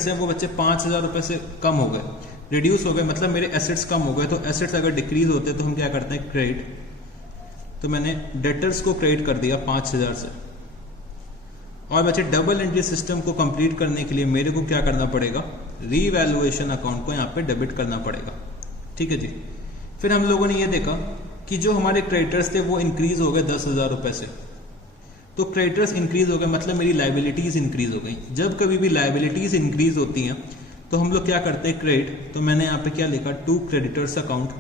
हैं, वो बच्चे 5,000 रुपए से कम हो गए, रिड्यूस हो गए, मतलब मेरे एसेट्स कम हो गए। तो एसेट्स अगर डिक्रीज होते तो हम क्या करते हैं, क्रेडिट। तो मैंने डेटर्स को क्रेडिट कर दिया 5,000 से। और बच्चे डबल एंट्री सिस्टम को कंप्लीट करने के लिए मेरे को क्या करना पड़ेगा, रीवैल्यूएशन अकाउंट को यहाँ पे डेबिट करना पड़ेगा। ठीक है जी। फिर हम लोगों ने ये देखा कि जो हमारे क्रेडिटर्स थे वो इंक्रीज हो गए 10,000 रुपए से। तो क्रेडिटर्स इंक्रीज हो गए मतलब मेरी लाइबिलिटीज इंक्रीज हो गई। जब कभी भी लाइबिलिटीज इंक्रीज होती हैं तो हम लोग क्या करते हैं, क्रेडिट। तो मैंने यहाँ पे क्या लिखा, टू क्रेडिटर्स अकाउंट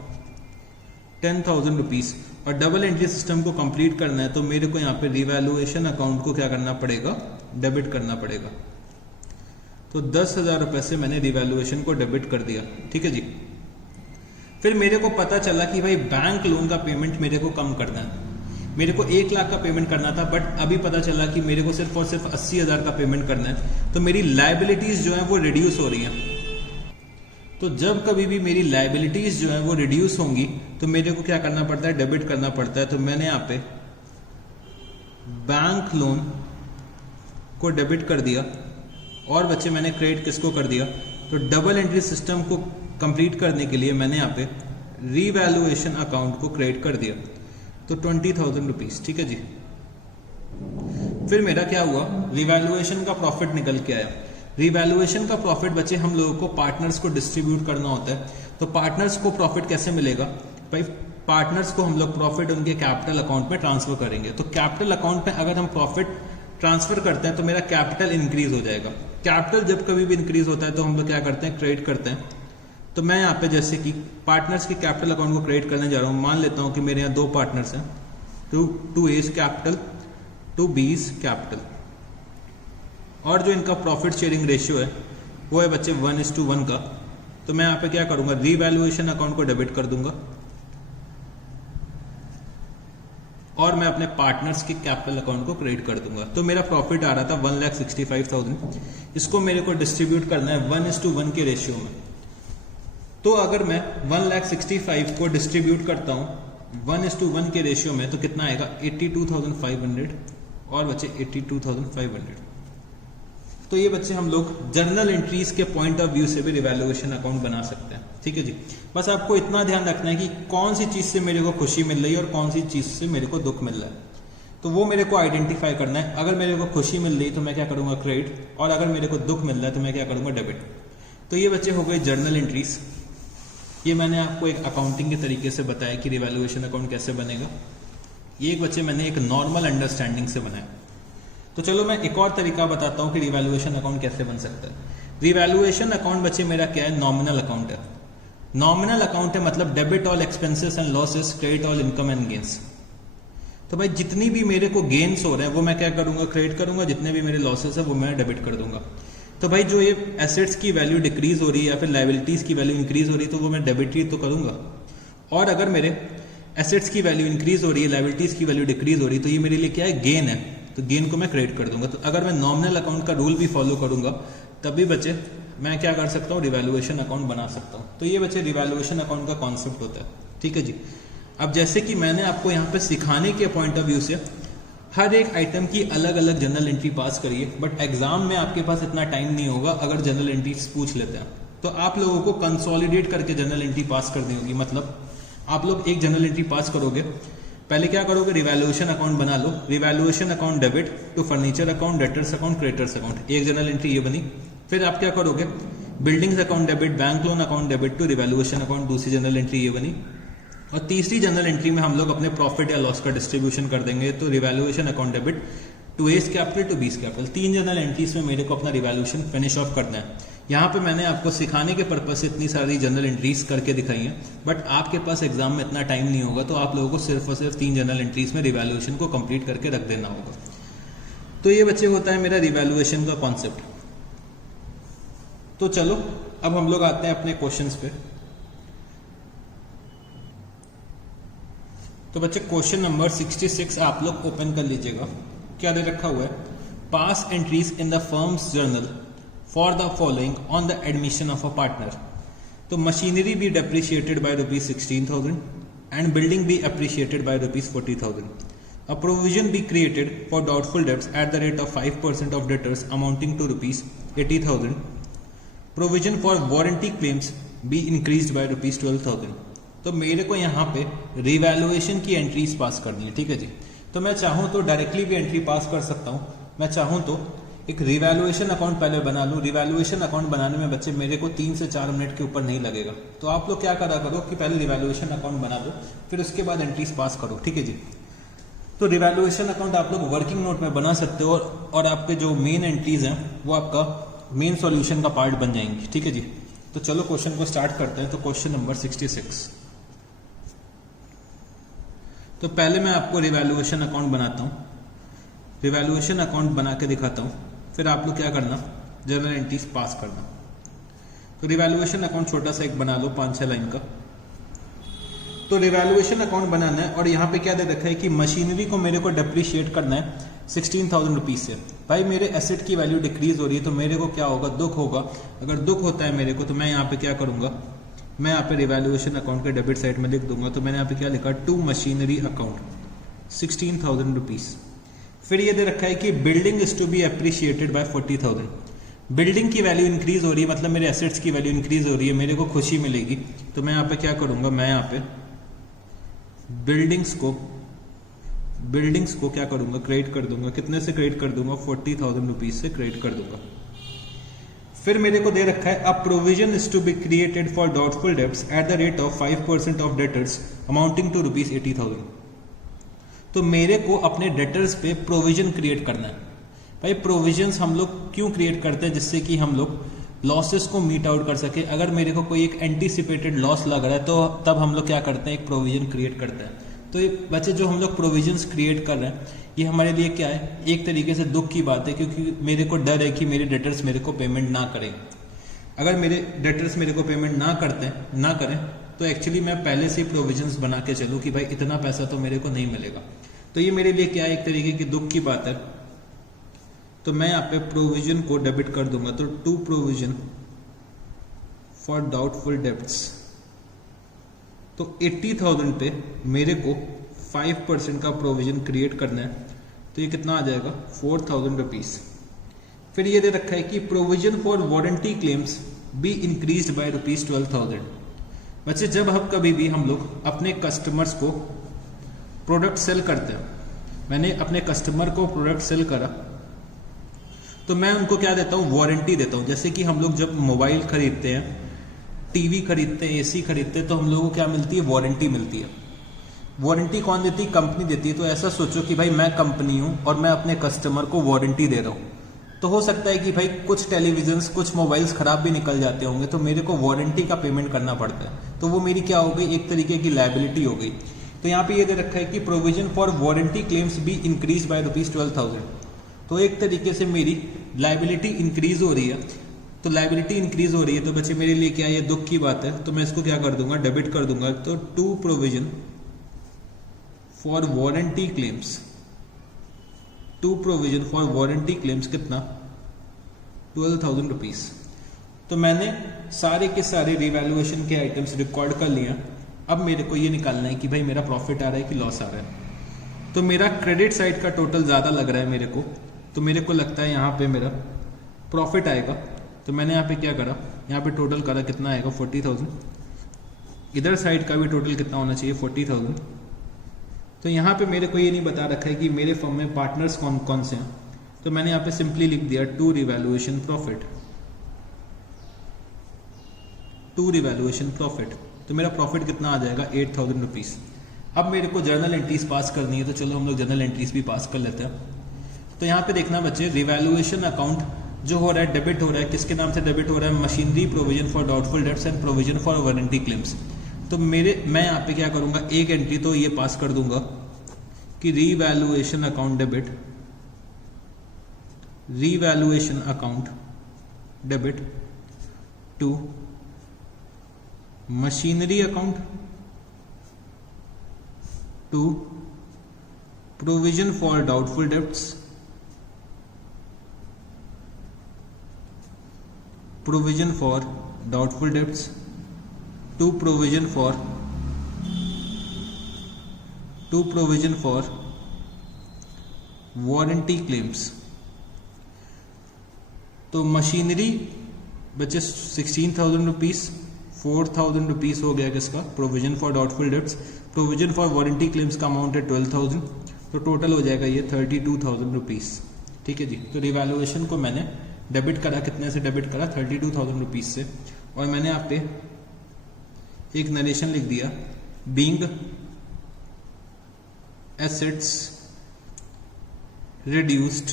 10,000 रुपीज। और डबल एंट्री सिस्टम को कंप्लीट करना है तो मेरे को यहाँ पे रिवैल्यूएशन अकाउंट को क्या करना पड़ेगा, डेबिट करना पड़ेगा। तो 10,000 रुपए से मैंने रिवैल्यूएशन को डेबिट कर दिया। ठीक है जी। फिर मेरे को पता चला कि भाई बैंक लोन का पेमेंट मेरे को कम करना है। मेरे को 1 लाख का पेमेंट करना था, बट अभी पता चला कि मेरे को सिर्फ और सिर्फ 80,000 का पेमेंट करना है। तो मेरी लाइबिलिटीज जो है वो रिड्यूस हो रही हैं। तो जब कभी भी मेरी लाइबिलिटीज जो है वो रिड्यूस होंगी तो मेरे को क्या करना पड़ता है, डेबिट करना पड़ता है। तो मैंने यहाँ पे बैंक लोन को डेबिट कर दिया। और बच्चे मैंने क्रेडिट किसको कर दिया, तो डबल एंट्री सिस्टम को कंप्लीट करने के लिए मैंने यहाँ पे रीवैल्यूएशन अकाउंट को क्रेडिट कर दिया। तो 20,000 रुपीज। ठीक है जी। फिर मेरा क्या हुआ, रिवैल्यूएशन का प्रॉफिट निकल के आया। रिवैल्यूएशन का प्रॉफिट बच्चे हम लोगों को पार्टनर्स को डिस्ट्रीब्यूट करना होता है। तो पार्टनर्स को प्रॉफिट कैसे मिलेगा भाई, पार्टनर्स को हम लोग प्रॉफिट उनके कैपिटल अकाउंट में ट्रांसफर करेंगे। तो कैपिटल अकाउंट में अगर हम प्रॉफिट ट्रांसफर करते हैं तो मेरा कैपिटल इंक्रीज हो जाएगा। कैपिटल जब कभी भी इंक्रीज होता है तो हम लोग क्या करते हैं, क्रेडिट करते हैं। तो मैं यहाँ पे जैसे कि पार्टनर्स के कैपिटल अकाउंट को क्रेडिट करने जा रहा हूँ। मान लेता हूँ कि मेरे यहाँ 2 पार्टनर्स हैं, to A's capital, to B's capital. और जो इनका प्रॉफिट शेयरिंग रेशियो है वो है बच्चे 1:1 का। तो मैं यहाँ पे क्या करूंगा, रीवैल्यूएशन अकाउंट को डेबिट कर दूंगा और मैं अपने पार्टनर्स के कैपिटल अकाउंट को क्रेडिट कर दूंगा। तो मेरा प्रॉफिट आ रहा था 1,65,000। इसको मेरे को डिस्ट्रीब्यूट करना है 1:1 के रेशियो में। तो अगर मैं 1,65,000 को डिस्ट्रीब्यूट करता हूं 1:1 के रेशियो में तो कितना आएगा, 82,500 और बच्चे 82,500। तो ये बच्चे हम लोग जर्नल एंट्रीज के पॉइंट ऑफ व्यू से भी रिवैल्यूएशन अकाउंट बना सकते हैं। ठीक है जी। बस आपको इतना ध्यान रखना है कि कौन सी चीज से मेरे को खुशी मिल रही है और कौन सी चीज से मेरे को दुख मिल रहा है, तो वो मेरे को आइडेंटिफाई करना है। अगर मेरे को खुशी मिल रही है तो मैं क्या करूंगा, क्रेडिट। और अगर मेरे को दुख मिल रहा है तो मैं क्या करूंगा, डेबिट। तो ये बच्चे हो गए जर्नल एंट्रीज। ये मैंने आपको एक अकाउंटिंग के तरीके से बताया कि रिवैल्यूएशन अकाउंट कैसे बनेगा। ये एक बच्चे मैंने एक नॉर्मल अंडरस्टैंडिंग से बनाया। तो चलो मैं एक और तरीका बताता हूँ कि रिवैल्यूएशन अकाउंट कैसे बन सकता है। रिवैल्यूएशन अकाउंट बच्चे मेरा क्या है, नॉमिनल अकाउंट है। नॉमिनल अकाउंट है मतलब debit all expenses and losses, credit all income and gains. तो भाई जितनी भी मेरे को गेन्स हो रहे हैं वो मैं क्या करूंगा, क्रेडिट करूंगा। जितने भी मेरे लॉसेस है वो मैं डेबिट कर दूंगा। तो भाई जो ये एसेट्स की वैल्यू डिक्रीज हो रही है या फिर लाइबिलिटीज की वैल्यू इंक्रीज हो रही है तो वो मैं डेबिट ही तो करूंगा। और अगर मेरे एसेट्स की वैल्यू इंक्रीज हो रही है, लाइबिलिटीज की वैल्यू डिक्रीज हो रही है, तो ये मेरे लिए क्या है, गेन है। तो गेन को मैं क्रेडिट कर दूंगा। तो अगर मैं नॉमिनल अकाउंट का रूल भी फॉलो करूंगा तभी बच्चे मैं क्या कर सकता हूँ, रिवैल्यूएशन अकाउंट बना सकता हूँ। तो ये बच्चे रिवैल्यूएशन अकाउंट का कॉन्सेप्ट होता है। ठीक है जी। अब जैसे कि मैंने आपको यहाँ पे सिखाने के पॉइंट ऑफ व्यू से हर एक आइटम की अलग अलग जनरल एंट्री पास करिए, बट एग्जाम में आपके पास इतना टाइम नहीं होगा अगर जनरल एंट्रीज पूछ लेते हैं। तो आप लोगों को कंसोलिडेट करके जनरल एंट्री पास करनी होगी। मतलब आप लोग एक जनरल एंट्री पास करोगे, पहले क्या करोगे, रिवैल्यूएशन अकाउंट बना लो। Revaluation account debit to furniture account, debtors account, creditors account, एक जनरल एंट्री ये बनी। फिर आप क्या करोगे, buildings account debit, bank loan account debit to revaluation account, दूसरी जनरल एंट्री ये बनी। और तीसरी जनरल एंट्री में हम लोग अपने प्रॉफिट या लॉस का डिस्ट्रीब्यूशन कर देंगे। तो revaluation account debit to A's capital to B's capital. 3 general entries में मेरे को अपना रिवैल्यूएशन फिनिश ऑफ करना है। यहाँ पे मैंने आपको सिखाने के पर्पज से इतनी सारी जनरल एंट्रीज करके दिखाई हैं, बट आपके पास एग्जाम में इतना टाइम नहीं होगा। तो आप लोगों को सिर्फ और सिर्फ 3 जनरल एंट्रीज में रिवैल्यूएशन को कंप्लीट करके रख देना होगा। तो ये बच्चे होता है मेरा रिवैल्यूएशन का कॉन्सेप्ट। तो चलो अब हम लोग आते हैं अपने क्वेश्चंस पे। तो बच्चे क्वेश्चन नंबर 66 आप लोग ओपन कर लीजिएगा। क्या दे रखा हुआ है, pass entries in the firm's journal for the following on the admission of a partner. तो machinery be depreciated by ₹16,000 and building be appreciated by ₹40,000। A provision be created for doubtful debts at the rate of 5% of debtors amounting to ₹80,000. Provision for warranty claims be increased by ₹12,000. तो मेरे को यहाँ पे रिवैल्यूएशन की एंट्रीज पास करनी है, ठीक है जी। तो मैं चाहूँ तो डायरेक्टली भी एंट्री पास कर सकता हूँ, मैं चाहूँ तो एक रिवैल्यूएशन अकाउंट पहले बना लूँ। रिवैल्यूएशन अकाउंट बनाने में बच्चे मेरे को 3 से 4 मिनट के ऊपर नहीं लगेगा। तो आप लोग क्या करा करो कि पहले रिवैल्यूएशन अकाउंट बना दो, फिर उसके बाद एंट्रीज पास करो, ठीक है जी। तो रिवैल्यूएशन अकाउंट आप लोग वर्किंग नोट में बना सकते हो और आपके जो मेन एंट्रीज हैं वो आपका मेन सॉल्यूशन का पार्ट बन जाएंगी, ठीक है जी। तो चलो क्वेश्चन को स्टार्ट करते हैं। तो क्वेश्चन नंबर 66। तो पहले मैं आपको रिवैल्यूएशन अकाउंट बनाता हूँ, रिवैल्यूएशन अकाउंट बना के दिखाता हूँ, फिर आप लोग क्या करना, जर्नल एंट्रीज पास करना। तो रिवैल्यूएशन अकाउंट छोटा सा एक बना लो 5-6 लाइन का। तो रिवैल्यूएशन अकाउंट बनाना है और यहाँ पे क्या दे रखा है कि मशीनरी को मेरे को डेप्रिशिएट करना है 16,000 रुपीज से। भाई मेरे एसेट की वैल्यू डिक्रीज हो रही है तो मेरे को क्या होगा, दुख होगा। अगर दुख होता है मेरे को तो मैं यहाँ पे क्या करूंगा, मैं यहाँ पे रिवैल्यूएशन अकाउंट के डेबिट साइड में लिख दूंगा। तो मैंने यहाँ पे क्या लिखा, टू मशीनरी अकाउंट 16,000 रुपीज। फिर ये दे रखा है कि building is to be appreciated by 40,000। Building की वैल्यू इंक्रीज हो रही है, मतलब मेरे एसेट्स की वैल्यू इंक्रीज हो रही है, मेरे को खुशी मिलेगी। तो मैं यहाँ पे क्या करूंगा, मैं यहाँ पे बिल्डिंग्स को क्या करूंगा, क्रेडिट कर दूंगा। कितने से क्रेडिट कर दूंगा, 40,000 रुपीज से क्रेडिट कर दूंगा। फिर मेरे को दे रखा है a provision is to be created for doubtful debts at the rate of 5% of debtors amounting to ₹80,000। तो मेरे को अपने डेटर्स पे प्रोविजन क्रिएट करना है। भाई प्रोविजंस हम लोग क्यों क्रिएट करते हैं, जिससे कि हम लोग लॉसेस को मीट आउट कर सके। अगर मेरे को कोई एक एंटीसिपेटेड लॉस लग रहा है तो तब हम लोग क्या करते हैं, एक प्रोविजन क्रिएट करते हैं। तो ये बच्चे जो हम लोग प्रोविजंस क्रिएट कर रहे हैं ये हमारे लिए क्या है, एक तरीके से दुख की बात है, क्योंकि मेरे को डर है कि मेरे डेटर्स मेरे को पेमेंट ना करें। अगर मेरे डेटर्स मेरे को पेमेंट ना करें तो एक्चुअली मैं पहले से ही प्रोविजंस बना के चलूँ कि भाई इतना पैसा तो मेरे को नहीं मिलेगा। तो ये मेरे लिए क्या है, एक तरीके की दुख की बात है। तो मैं यहाँ पे प्रोविजन को डेबिट कर दूंगा। तो to provision for doubtful debts, तो 80,000 पे मेरे को 5% का प्रोविजन क्रिएट करना है। तो ये कितना आ जाएगा, 4,000 रुपीज। फिर ये दे रखा है कि provision for warranty claims be increased by ₹12,000। बच्चे जब कभी भी हम लोग अपने कस्टमर्स को प्रोडक्ट सेल करते हैं, मैंने अपने कस्टमर को प्रोडक्ट सेल करा तो मैं उनको क्या देता हूँ, वारंटी देता हूँ। जैसे कि हम लोग जब मोबाइल खरीदते हैं, टीवी खरीदते हैं, एसी खरीदते हैं, तो हम लोगों को क्या मिलती है, वारंटी मिलती है। वारंटी कौन देती है, कंपनी देती है। तो ऐसा सोचो कि भाई मैं कंपनी हूँ और मैं अपने कस्टमर को वारंटी दे रहा हूँ। तो हो सकता है कि भाई कुछ टेलीविजन्स, कुछ मोबाइल्स खराब भी निकल जाते होंगे, तो मेरे को वारंटी का पेमेंट करना पड़ता है। तो वो मेरी क्या हो गई, एक तरीके की लायबिलिटी हो गई। तो यहाँ पे ये दे रखा है कि provision for warranty claims be increase by ₹12,000। तो एक तरीके से मेरी लायबिलिटी इंक्रीज हो रही है। तो लायबिलिटी इंक्रीज हो रही है तो बच्चे मेरे लिए क्या, ये दुख की बात है। तो मैं इसको क्या कर दूंगा, डेबिट कर दूंगा। तो to provision for warranty claims, to provision for warranty claims कितना, 12,000 रुपीज। तो मैंने सारे के सारे रिवैल्यूएशन के आइटम्स रिकॉर्ड कर लिया। अब मेरे को ये निकालना है कि भाई मेरा प्रॉफिट आ रहा है कि लॉस आ रहा है। तो मेरा क्रेडिट साइड का टोटल ज़्यादा लग रहा है मेरे को, तो मेरे को लगता है यहाँ पे मेरा प्रॉफिट आएगा। तो मैंने यहाँ पे क्या करा, यहाँ पे टोटल करा, कितना आएगा, 40,000। इधर साइड का भी टोटल कितना होना चाहिए, 40,000। तो यहाँ पे मेरे को ये नहीं बता रखा है कि मेरे फर्म में पार्टनर्स कौन कौन से हैं। तो मैंने यहाँ पे सिंपली लिख दिया to revaluation profit, to revaluation profit. तो मेरा प्रॉफिट कितना आ जाएगा, 8,000 रुपीज। अब मेरे को जर्नल एंट्रीज पास करनी है, तो चलो हम लोग जर्नल एंट्रीज भी पास कर लेते हैं। तो यहाँ पे देखना बच्चे, रिवैल्यूएशन अकाउंट जो हो रहा है डेबिट हो रहा है, किसके नाम से डेबिट हो रहा है, machinery provision for doubtful debts and provision for warranty claims. तो मैं यहाँ पे क्या करूंगा, एक एंट्री तो ये पास कर दूंगा कि revaluation account debit, revaluation account debit to machinery account to provision for doubtful debts provision for doubtful debts, 2 provision for warranty claims. तो मशीनरी बचे 16,000 रुपीज, 4,000 रुपीज हो गया किसका provision for doubtful debts, provision for warranty claims का अमाउंट है 12,000, तो टोटल हो जाएगा ये 32,000 रुपीज। ठीक है जी। तो रिवैल्यूएशन को मैंने डेबिट करा, कितने से डेबिट करा 32,000 रुपीज से, और मैंने यहाँ पे एक नरेशन लिख दिया, being assets reduced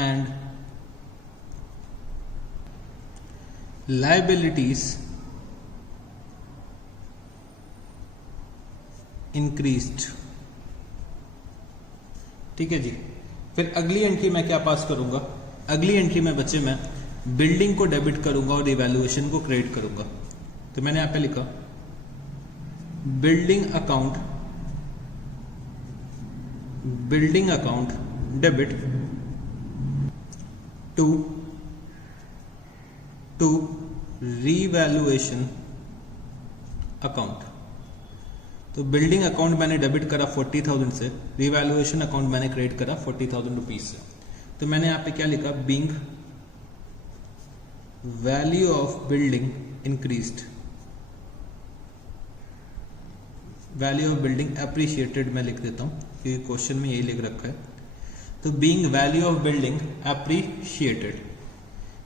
and liabilities increased। ठीक है जी। फिर अगली एंट्री मैं क्या पास करूंगा, अगली एंट्री में बच्चे मैं बिल्डिंग को डेबिट करूंगा और रिवैल्यूएशन को क्रेडिट करूंगा। तो मैंने यहां पे लिखा building account debit to revaluation account. तो बिल्डिंग अकाउंट मैंने डेबिट करा 40,000 से, रीवैल्यूएशन अकाउंट मैंने क्रेडिट करा 40,000 रुपीज से। तो मैंने यहां पे क्या लिखा, being value of building increased, value of building appreciated मैं लिख देता हूं क्योंकि क्वेश्चन में यही लिख रखा है। तो being value of building appreciated.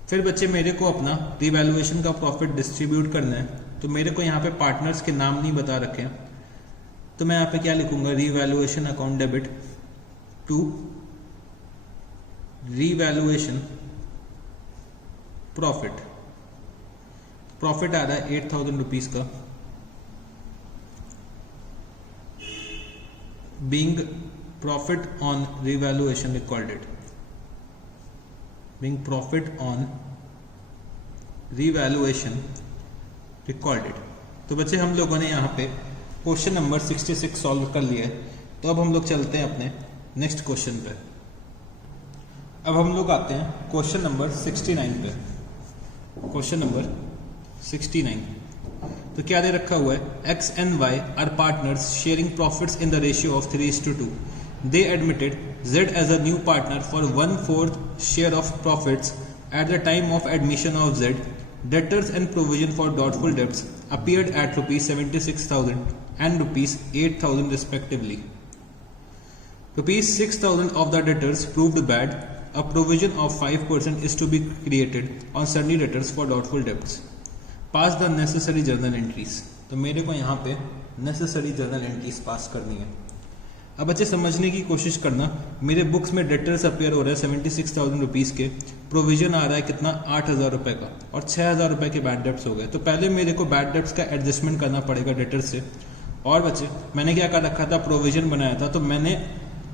फिर बच्चे मेरे को अपना रिवैल्यूएशन का प्रॉफिट डिस्ट्रीब्यूट करना है, तो मेरे को यहाँ पे पार्टनर्स के नाम नहीं बता रखे हैं, तो मैं यहाँ पे क्या लिखूंगा, revaluation account debit to revaluation profit. Profit आ रहा है 8,000 रुपीज का, being profit on revaluation recorded, being profit on revaluation recorded। तो बच्चे हम लोगों ने यहाँ पे क्वेश्चन नंबर 66 सॉल्व कर लिया है। तो अब हम लोग चलते हैं अपने नेक्स्ट क्वेश्चन पे। अब हम लोग आते हैं क्वेश्चन नंबर 69 पे। क्वेश्चन नंबर 69 तो क्या दे रखा हुआ है, X and Y are partners sharing profits in the ratio of 3:2. They admitted Z as a new partner for 1/4 share of profits at the time of admission of Z. Debtors and provision for doubtful debts appeared at rupees 76,000 and rupees 8,000 respectively. Rupees 6,000 of the debtors proved bad. A provision of 5% is to be created on sundry debtors for doubtful debts. Pass the necessary journal entries. तो मेरे को यहाँ पे नेसेसरी जर्नल एंट्रीज पास करनी है। अब बच्चे समझने की कोशिश करना, मेरे बुक्स में डेटर्स अपेयर हो रहा है 76,000 रुपीज के, प्रोविजन आ रहा है कितना 8,000 रुपए का, और 6,000 रुपए के बैड डेट्स हो गए। तो पहले मेरे को बैड डेट्स का एडजस्टमेंट करना पड़ेगा डेटर्स से। और बच्चे मैंने क्या कर रखा था, प्रोविजन बनाया था, तो मैंने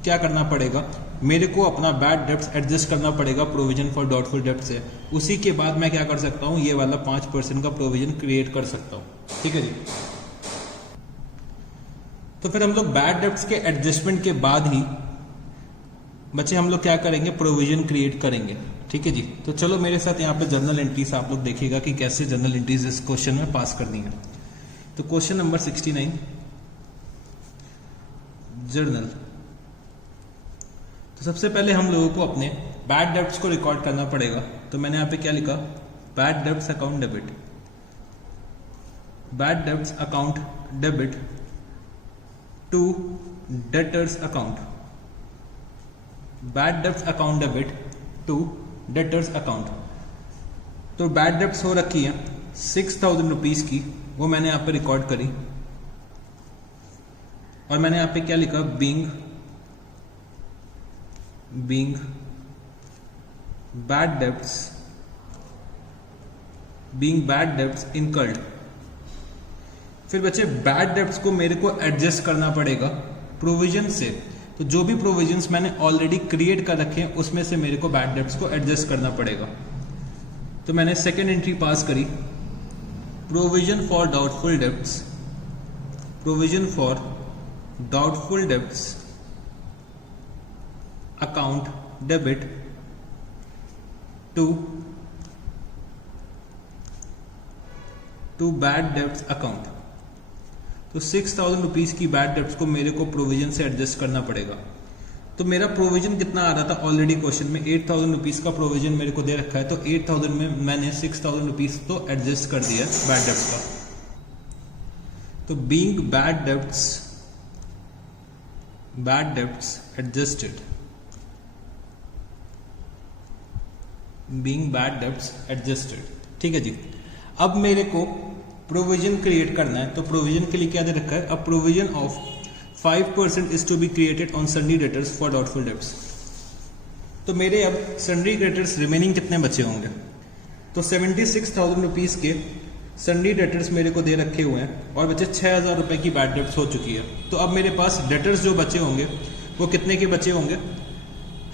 क्या करना पड़ेगा, मेरे को अपना बैड डेब्ट्स एडजस्ट करना पड़ेगा प्रोविजन फॉर डाउटफुल डेब्ट से। उसी के बाद मैं क्या कर सकता हूँ, ये वाला 5% का प्रोविजन क्रिएट कर सकता हूँ। ठीक है जी। तो फिर हम लोग बैड डेब्ट्स के एडजस्टमेंट के बाद ही बच्चे हम लोग क्या करेंगे, प्रोविजन क्रिएट करेंगे। ठीक है जी। तो चलो मेरे साथ यहाँ पे जर्नल एंट्रीज आप लोग देखिएगा कि कैसे जर्नल एंट्रीज इस क्वेश्चन में पास करनी है। तो क्वेश्चन नंबर 69 जर्नल। तो सबसे पहले हम लोगों को अपने बैड डेब्ट्स को रिकॉर्ड करना पड़ेगा। तो मैंने यहाँ पे क्या लिखा, bad debts account debit, bad debts account debit to debtors account, bad debts account debit to debtors account. तो बैड डेब्ट्स हो रखी है 6,000 रुपीज की, वो मैंने यहाँ पे रिकॉर्ड करी, और मैंने यहाँ पे क्या लिखा, बीइंग बैड डेब्ट्स इनकर्ड। फिर बच्चे बैड डेब्ट्स को मेरे को एडजस्ट करना पड़ेगा प्रोविजन से। तो जो भी प्रोविजंस मैंने ऑलरेडी क्रिएट कर रखे हैं उसमें से मेरे को बैड डेब्ट्स को एडजस्ट करना पड़ेगा। तो मैंने सेकेंड एंट्री पास करी, provision for doubtful debts, provision for doubtful debts account debit to bad debts account. तो 6,000 रुपीज की बैड डेब्ट्स को मेरे को प्रोविजन से एडजस्ट करना पड़ेगा। तो मेरा प्रोविजन कितना आ रहा था ऑलरेडी क्वेश्चन में 8,000 रुपीज का प्रोविजन मेरे को दे रखा है, तो 8,000 में मैंने 6,000 रुपीज तो एडजस्ट कर दिया बैड डेब्ट्स का। तो being bad debts adjusted, being bad debts adjusted, ठीक है जी। अब मेरे को प्रोविजन क्रिएट करना है, तो प्रोविजन के लिए क्या दे रखा है, अब provision of 5% is to be created on sundry debtors for doubtful debts. तो मेरे अब सन्ड्री डेटर्स रिमेनिंग कितने बचे होंगे, तो 76,000 रुपीज के सन्ड्री डेटर्स मेरे को दे रखे हुए हैं और बचे 6,000 रुपए की बैड डेब्ट्स हो चुकी है। तो अब मेरे पास डेटर्स जो बचे होंगे वो कितने के बचे होंगे,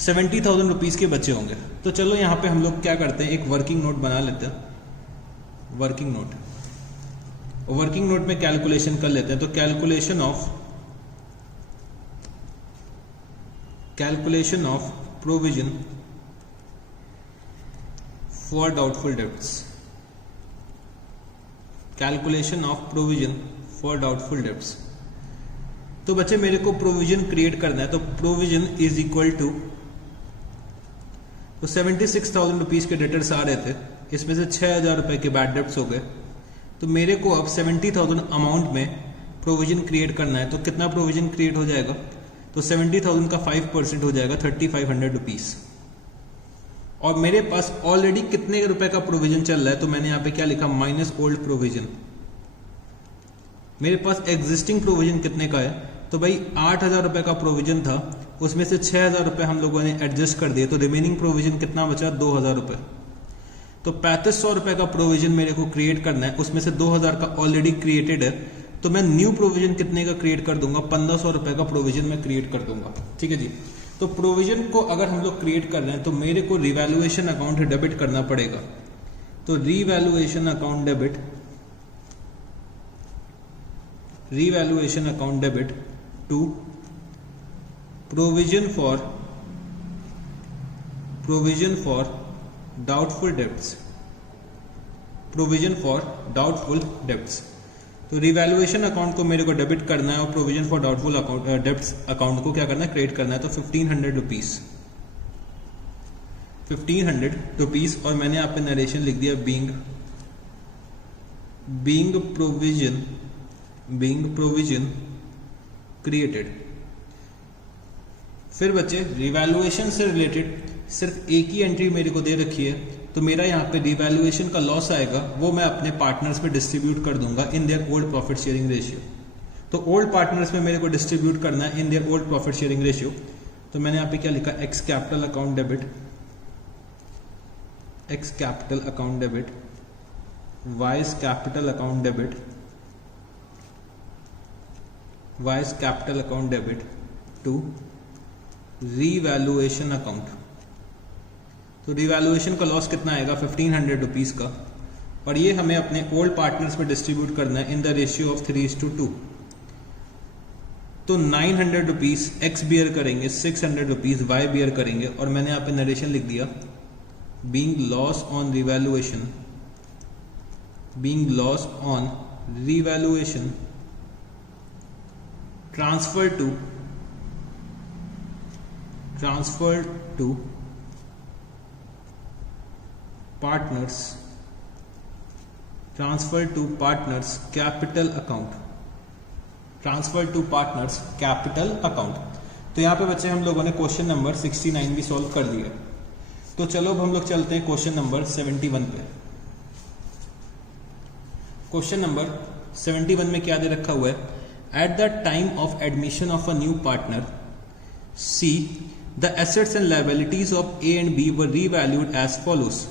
70,000 रुपीज के बचे होंगे। तो चलो यहाँ पे हम लोग क्या करते हैं, एक वर्किंग नोट बना लेते हैं, वर्किंग नोट में कैलकुलेशन कर लेते हैं। तो calculation of provision for doubtful debts, calculation of provision for doubtful debts. तो बच्चे मेरे को प्रोविजन क्रिएट करना है, तो प्रोविजन इज इक्वल टू, तो 76,000 रुपीज के डेटर्स आ रहे थे, इसमें से 6,000 रुपए के बैड डेब्ट्स हो गए। तो मेरे को अब 70,000 अमाउंट में प्रोविजन क्रिएट करना है। तो कितना प्रोविजन क्रिएट हो जाएगा, तो 70,000 का 5% हो जाएगा 3,500 रुपीज। और मेरे पास ऑलरेडी कितने रुपए का प्रोविजन चल रहा है, तो मैंने यहाँ पे क्या लिखा, माइनस ओल्ड प्रोविजन। मेरे पास एग्जिस्टिंग प्रोविजन कितने का है, तो भाई 8,000 रुपए का प्रोविजन था, उसमें से 6,000 रुपए हम लोगों ने एडजस्ट कर दिए, तो रिमेनिंग प्रोविजन कितना बचा, 2,000 रुपए। तो 3,500 रुपए का प्रोविजन मेरे को क्रिएट करना है, उसमें से 2,000 का ऑलरेडी क्रिएटेड है, तो मैं न्यू प्रोविजन कितने का क्रिएट कर दूंगा, 1,500 रुपए का प्रोविजन मैं क्रिएट कर दूंगा, ठीक है जी। तो प्रोविजन को अगर हम लोग क्रिएट कर रहे हैं तो मेरे को रिवैल्यूएशन अकाउंट डेबिट करना पड़ेगा। तो revaluation account debit to provision for doubtful debts. तो रिवैल्यूएशन अकाउंट को मेरे को डेबिट करना है और provision for doubtful debts account को क्या करना है, क्रिएट करना है। तो 1,500 रुपीज और मैंने यहाँ पे नरेशन लिख दिया, बीइंग प्रोविजन क्रिएटेड। फिर बच्चे रिवैल्यूएशन से रिलेटेड सिर्फ एक ही एंट्री मेरे को दे रखी है, तो मेरा यहाँ पे रिवैल्यूएशन का लॉस आएगा, वो मैं अपने पार्टनर्स पे डिस्ट्रीब्यूट कर दूंगा in their old profit sharing ratio. तो ओल्ड पार्टनर्स में मेरे को डिस्ट्रीब्यूट करना है in their old profit sharing ratio. तो मैंने यहाँ पे क्या लिखा, X capital account debit, Y's capital account debit to revaluation account. तो रिवैल्यूएशन का लॉस कितना आएगा, 1,500 रुपीज का, और ये हमें अपने ओल्ड पार्टनर्स में डिस्ट्रीब्यूट करना है इन द रेशियो ऑफ 3:2। तो 900 रुपीज एक्स बियर करेंगे, 600 रुपीज वाई बियर करेंगे, और मैंने यहाँ पे नरेशन लिख दिया, being loss on revaluation transfer to partners capital account. तो यहां पे बच्चे हम लोगों ने क्वेश्चन नंबर 69 भी सॉल्व कर लिया। तो चलो अब हम लोग चलते हैं क्वेश्चन नंबर 71 पे। क्वेश्चन नंबर 71 में क्या दे रखा हुआ है, at the time of admission of a new partner C the assets and liabilities of A and B were revalued as follows.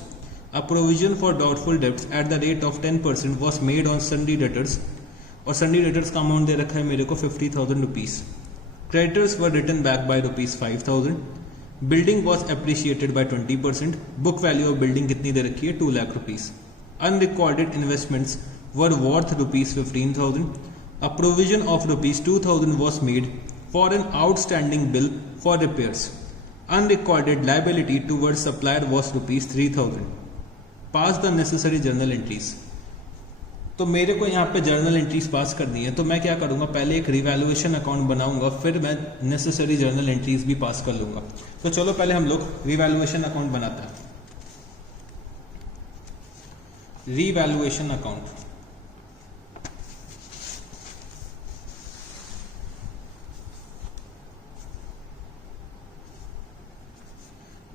A provision for doubtful debts at the rate of 10% was made on sundry debtors, और sundry debtors का अमाउंट दे रखा है मेरे को 50,000 rupees. Creditors were written back by rupees 5,000. Building was appreciated by 20%. Book value of building कितनी दे रखी है, 2 lakh rupees. Unrecorded investments were worth rupees 15,000. A provision of rupees 2,000 was made for an outstanding bill for repairs. Unrecorded liability towards supplier was ₹3,000, pass the necessary journal entries. तो मेरे को यहाँ पे जर्नल एंट्रीज पास करनी है, तो मैं क्या करूंगा, पहले एक रिवैल्यूएशन अकाउंट बनाऊंगा, फिर मैं नेसेसरी जर्नल एंट्रीज भी पास कर लूंगा। तो चलो पहले हम लोग रिवैल्यूएशन अकाउंट बनाते हैं। रिवैल्यूएशन अकाउंट,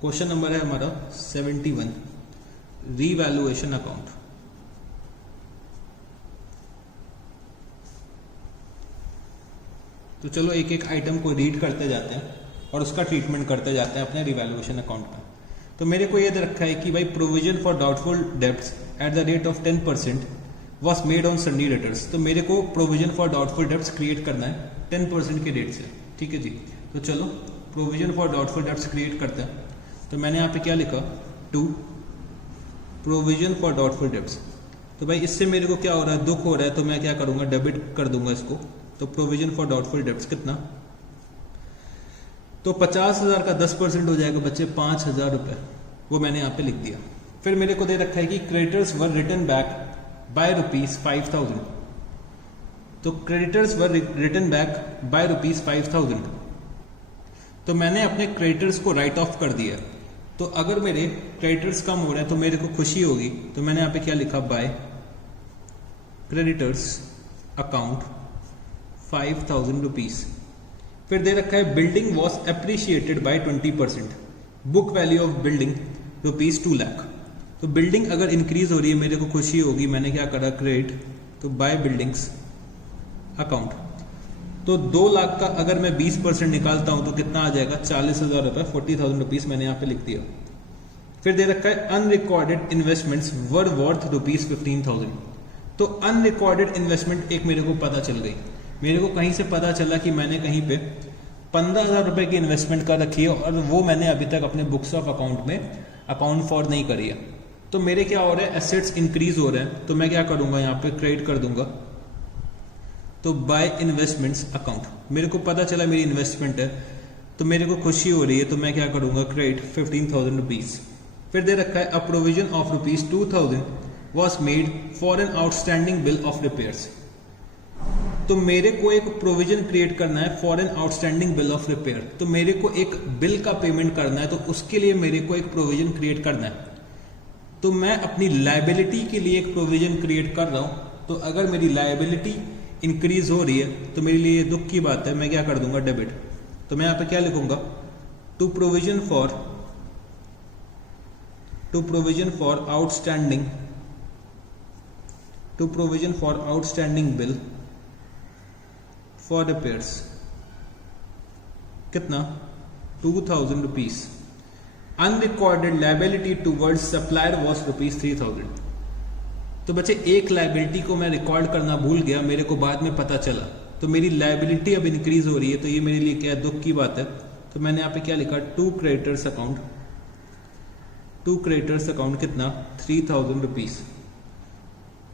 क्वेश्चन नंबर है हमारा 71, रिवैल्यूएशन अकाउंट। तो चलो एक एक आइटम को रीड करते जाते हैं और उसका ट्रीटमेंट करते जाते हैं अपने रिवैल्यूएशन अकाउंट का। तो मेरे को ये दे रखा है कि भाई provision for doubtful debts at the rate of 10% was made on Sunny debtors. तो मेरे को provision for doubtful debts create करना है 10% के रेट से, ठीक है जी। तो चलो provision for doubtful debts create करते हैं। तो मैंने यहाँ पे क्या लिखा, to provision for doubtful debts. तो भाई इससे मेरे को क्या हो रहा है, दुख हो रहा है, तो मैं क्या करूंगा, डेबिट कर दूंगा इसको। तो प्रोविजन फॉर डाउटफुल डेब्ट्स कितना, तो 50,000 का 10% हो जाएगा बच्चे 5,000 रुपए, वो मैंने यहाँ पे लिख दिया। फिर मेरे को दे रखा है कि creditors were return back by ₹5,000। तो creditors were return back by ₹5,000। तो मैंने अपने क्रेडिटर्स को राइट ऑफ कर दिया। तो अगर मेरे क्रेडिटर्स कम हो रहे हैं तो मेरे को खुशी होगी। तो मैंने यहाँ पे क्या लिखा, बाय क्रेडिटर्स अकाउंट ₹5,000। फिर दे रखा है building was appreciated by 20%, book value of building ₹2 lakh. तो बिल्डिंग अगर इंक्रीज हो रही है मेरे को खुशी होगी, मैंने क्या करा, क्रेडिट, तो बाय बिल्डिंग्स अकाउंट। तो 2 लाख का अगर मैं 20% निकालता हूं तो कितना आ जाएगा, 40,000 रुपए, ₹40,000 मैंने यहाँ पे लिख दिया। फिर दे रखा है अनरिकॉर्डेड इन्वेस्टमेंट्स वर वर्थ ₹15,000। तो अनरिकॉर्डेड इन्वेस्टमेंट एक मेरे को पता चल गई, मेरे को कहीं से पता चला कि मैंने कहीं पे 15,000 रुपए की इन्वेस्टमेंट कर रखी है और वो मैंने अभी तक अपने बुक्स ऑफ अकाउंट में अकाउंट फॉर नहीं करी है। तो मेरे क्या हो रहा है, एसेट्स इंक्रीज हो रहे हैं। तो मैं क्या करूंगा, यहाँ पे क्रेडिट कर दूंगा। तो बाय इन्वेस्टमेंट्स अकाउंट, मेरे को पता चला मेरी इन्वेस्टमेंट है तो मेरे को खुशी हो रही है, तो मैं क्या करूंगा, क्रेडिट ₹15,000। फिर दे रखा है a provision of ₹2,000 was made for an outstanding bill of repairs. तो मेरे को एक प्रोविजन क्रिएट करना है for an outstanding bill of repair. तो मेरे को एक बिल का पेमेंट करना है, तो उसके लिए मेरे को एक प्रोविजन क्रिएट करना है। तो मैं अपनी लायबिलिटी के लिए एक प्रोविजन क्रिएट कर रहा हूं। तो अगर मेरी लायबिलिटी इंक्रीज हो रही है तो मेरे लिए दुख की बात है, मैं क्या कर दूंगा, डेबिट। तो मैं यहां पे क्या लिखूंगा, to provision for outstanding bill for repairs, कितना, ₹2,000। Unrecorded liability towards supplier was ₹3,000। तो बच्चे एक लायबिलिटी को मैं रिकॉर्ड करना भूल गया, मेरे को बाद में पता चला, तो मेरी लायबिलिटी अब इंक्रीज हो रही है। तो ये मेरे लिए क्या दुख की बात है। तो मैंने यहाँ पे क्या लिखा, टू क्रेडिटर्स अकाउंट कितना, ₹3,000।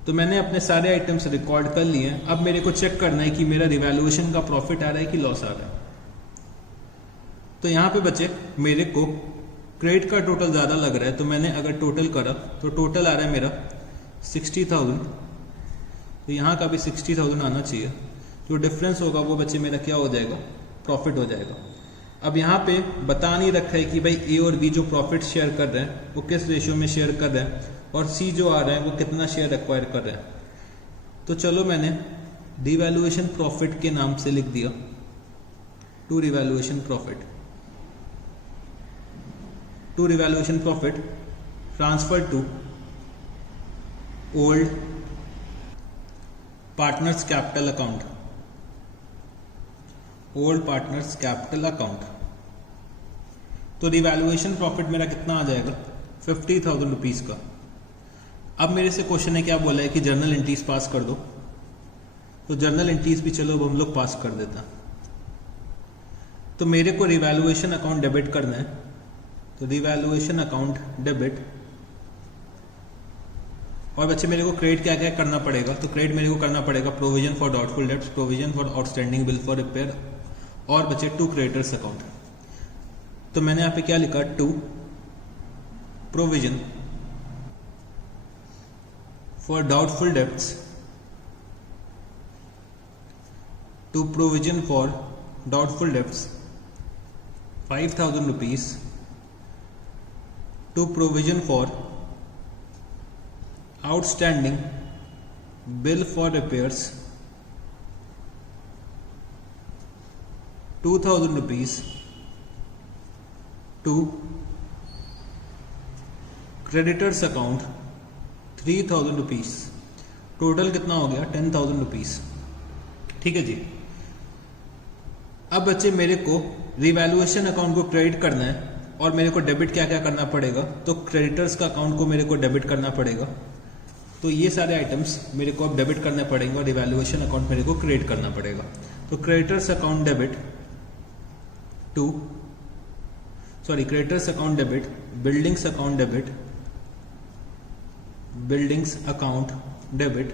तो मैंने अपने सारे आइटम्स रिकॉर्ड कर लिए हैं। अब मेरे को चेक करना है कि मेरा रिवैल्यूएशन का प्रॉफिट आ रहा है कि लॉस आ रहा है। तो यहाँ पे बच्चे मेरे को क्रेडिट का टोटल ज्यादा लग रहा है, तो मैंने अगर टोटल करा तो टोटल आ रहा है मेरा 60,000। तो यहाँ का भी 60,000 आना चाहिए। जो डिफरेंस होगा वो बच्चे मेरा क्या हो जाएगा, प्रॉफिट हो जाएगा। अब यहाँ पे बता नहीं रखा है कि भाई ए और बी जो प्रॉफिट शेयर कर रहे हैं वो किस रेशियो में शेयर कर रहे हैं, और सी जो आ रहा है वो कितना शेयर एक्वायर कर रहे हैं। तो चलो मैंने डिवैल्यूएशन प्रॉफिट के नाम से लिख दिया, to revaluation profit transfer to old partners capital account. तो रिवैल्यूएशन प्रॉफिट मेरा कितना आ जाएगा, ₹50,000 का। अब मेरे से क्वेश्चन है क्या बोला है कि जर्नल एंट्रीज पास कर दो। तो जर्नल एंट्रीज भी चलो अब हम लोग पास कर देता। तो मेरे को रिवैल्यूएशन अकाउंट डेबिट करना है। तो रिवैल्यूएशन अकाउंट डेबिट, और बच्चे मेरे को क्रेडिट क्या क्या करना पड़ेगा। तो क्रेडिट मेरे को करना पड़ेगा provision for doubtful debts, provision for outstanding bill for repair, और बच्चे टू क्रेडिटर्स अकाउंट। तो मैंने यहाँ पे क्या लिखा, to provision for doubtful debts, to provision for doubtful debts 5,000 rupees, to provision for outstanding bill for repairs 2,000 rupees, to creditors account 3,000 rupees। Total कितना हो गया, 10,000 rupees। ठीक है जी। अब बच्चे मेरे को रिवैल्यूएशन अकाउंट को क्रेडिट करना है और मेरे को डेबिट क्या क्या करना पड़ेगा, तो क्रेडिटर्स का अकाउंट को मेरे को डेबिट करना पड़ेगा। तो ये सारे आइटम्स मेरे को अब डेबिट करने पड़ेंगे और रिवैल्यूएशन अकाउंट मेरे को क्रिएट करना पड़ेगा। तो creditors account debit creditors account debit, buildings account debit, buildings account debit,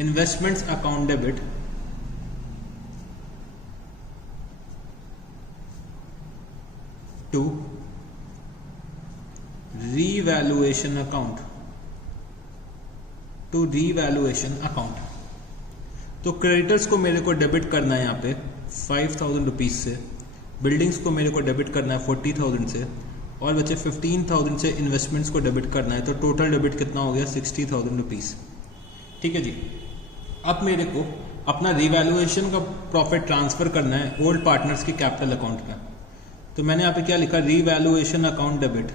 investments account debit, to revaluation account, तो क्रेडिटर्स को मेरे को डेबिट करना है यहाँ पे 5,000 रुपीज से, बिल्डिंग्स को मेरे को डेबिट करना है 40,000 से, और बचे 15,000 से इन्वेस्टमेंट्स को डेबिट करना है। तो टोटल डेबिट कितना हो गया, 60,000 रुपीज। ठीक है जी। अब मेरे को अपना रिवैल्यूएशन का प्रॉफिट ट्रांसफर करना है ओल्ड पार्टनर्स के कैपिटल अकाउंट में। तो मैंने यहाँ पे क्या लिखा, रिवैल्यूएशन अकाउंट डेबिट,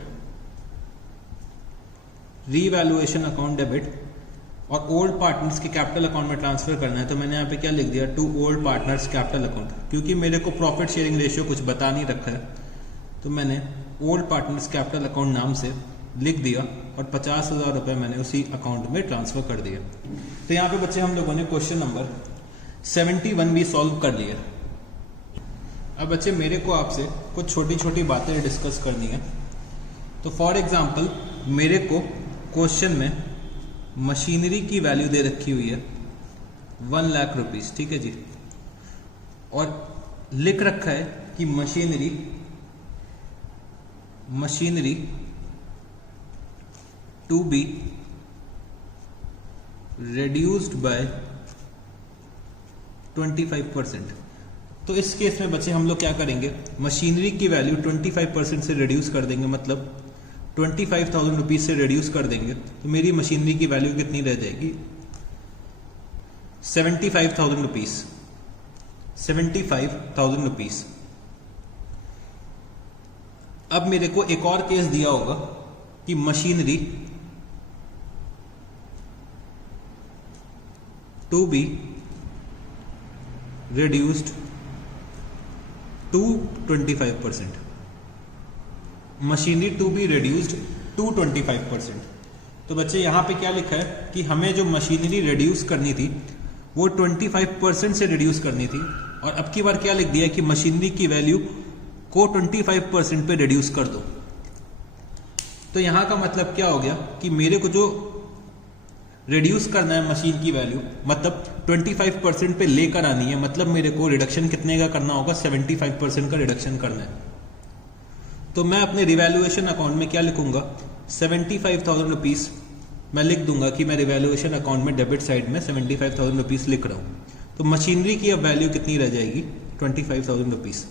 और ओल्ड पार्टनर्स के कैपिटल अकाउंट में ट्रांसफर करना है। तो मैंने यहाँ पे क्या लिख दिया, to old partners capital account, क्योंकि मेरे को प्रॉफिट शेयरिंग रेशियो कुछ बता नहीं रखा है, तो मैंने ओल्ड पार्टनर्स कैपिटल अकाउंट नाम से लिख दिया और 50,000 रुपये मैंने उसी अकाउंट में ट्रांसफर कर दिया। तो यहाँ पे बच्चे हम लोगों ने क्वेश्चन नंबर 71 भी सॉल्व कर लिया। अब बच्चे मेरे को आपसे कुछ छोटी छोटी बातें डिस्कस करनी है। तो फॉर एग्जांपल मेरे को क्वेश्चन में मशीनरी की वैल्यू दे रखी हुई है 1 लाख रुपीस। ठीक है जी। और लिख रखा है कि machinery to be reduced by 25%। तो इस केस में बच्चे हम लोग क्या करेंगे, मशीनरी की वैल्यू 25% से रिड्यूस कर देंगे, मतलब 25,000 रुपीज से रिड्यूस कर देंगे। तो मेरी मशीनरी की वैल्यू कितनी रह जाएगी, 75,000 रुपीज। 75,000 रुपीज। अब मेरे को एक और केस दिया होगा कि machinery to be reduced to 25%। Machinery to be reduced to 25%। तो बच्चे यहां पे क्या लिखा है कि हमें जो मशीनरी रिड्यूस करनी थी वो 25% से रिड्यूस करनी थी, और अब की बार क्या लिख दिया कि मशीनरी की वैल्यू को 25% पे रिड्यूस कर दो। तो यहां का मतलब क्या हो गया कि मेरे को जो रिड्यूस करना है मशीन की वैल्यू, मतलब 25% पे लेकर आनी है, मतलब मेरे को रिडक्शन कितने का करना होगा, 75% का रिडक्शन करना है। तो मैं अपने रिवैल्यूएशन अकाउंट में क्या लिखूंगा, 75,000 रुपीज मैं लिख दूंगा कि मैं रिवैल्यूएशन अकाउंट में डेबिट साइड में 75,000 रुपीज लिख रहा हूं। तो मशीनरी की अब वैल्यू कितनी रह जाएगी, 25,000 रुपीज।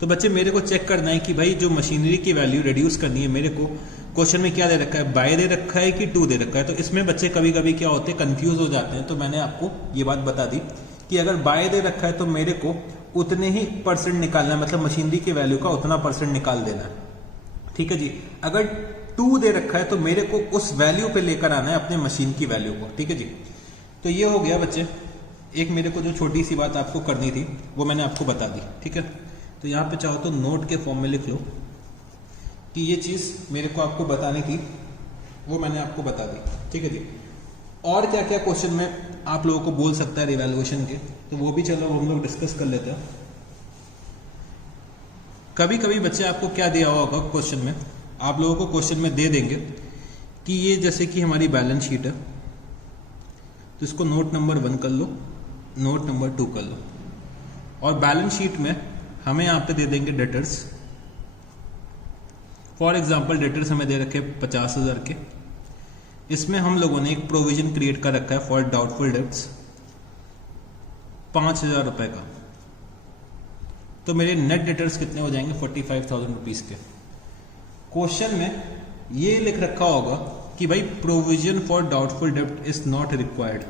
तो बच्चे मेरे को चेक करना है कि भाई जो मशीनरी की वैल्यू रिड्यूस करनी है, मेरे को क्वेश्चन में क्या दे रखा है, बाय दे रखा है कि टू दे रखा है। तो इसमें बच्चे कभी कभी क्या होते हैं, कंफ्यूज हो जाते हैं। तो मैंने आपको ये बात बता दी कि अगर बाय दे रखा है तो मेरे को उतने ही परसेंट निकालना है, मतलब मशीनरी की वैल्यू का उतना परसेंट निकाल देना है। ठीक है जी। अगर टू दे रखा है तो मेरे को उस वैल्यू पे लेकर आना है अपने मशीन की वैल्यू को। ठीक है जी। तो ये हो गया बच्चे, एक मेरे को जो छोटी सी बात आपको करनी थी वो मैंने आपको बता दी। ठीक है। तो यहाँ पे चाहो तो नोट के फॉर्म में लिख लो कि ये चीज मेरे को आपको बताने की वो मैंने आपको बता दी। ठीक है जी। और क्या क्या क्वेश्चन में आप लोगों को बोल सकता है रिवैल्यूएशन के, तो वो भी चलो हम लोग डिस्कस कर लेते हैं। कभी कभी बच्चे आपको क्या दिया होगा क्वेश्चन में, आप लोगों को क्वेश्चन में दे देंगे कि ये जैसे कि हमारी बैलेंस शीट है, तो इसको नोट नंबर 1 कर लो, नोट नंबर 2 कर लो, और बैलेंस शीट में हमें यहाँ पे दे देंगे डेटर्स। फॉर एग्जाम्पल डेटर्स हमें दे रखे 50,000 के। इसमें हम लोगों ने एक प्रोविजन क्रिएट कर रखा है फॉर डाउटफुल डेब्ट्स 5,000 रुपए का। तो मेरे नेट डेटर्स कितने हो जाएंगे 45,000 रुपीज के। क्वेश्चन में ये लिख रखा होगा कि भाई प्रोविजन फॉर डाउटफुल डेब्ट is not required,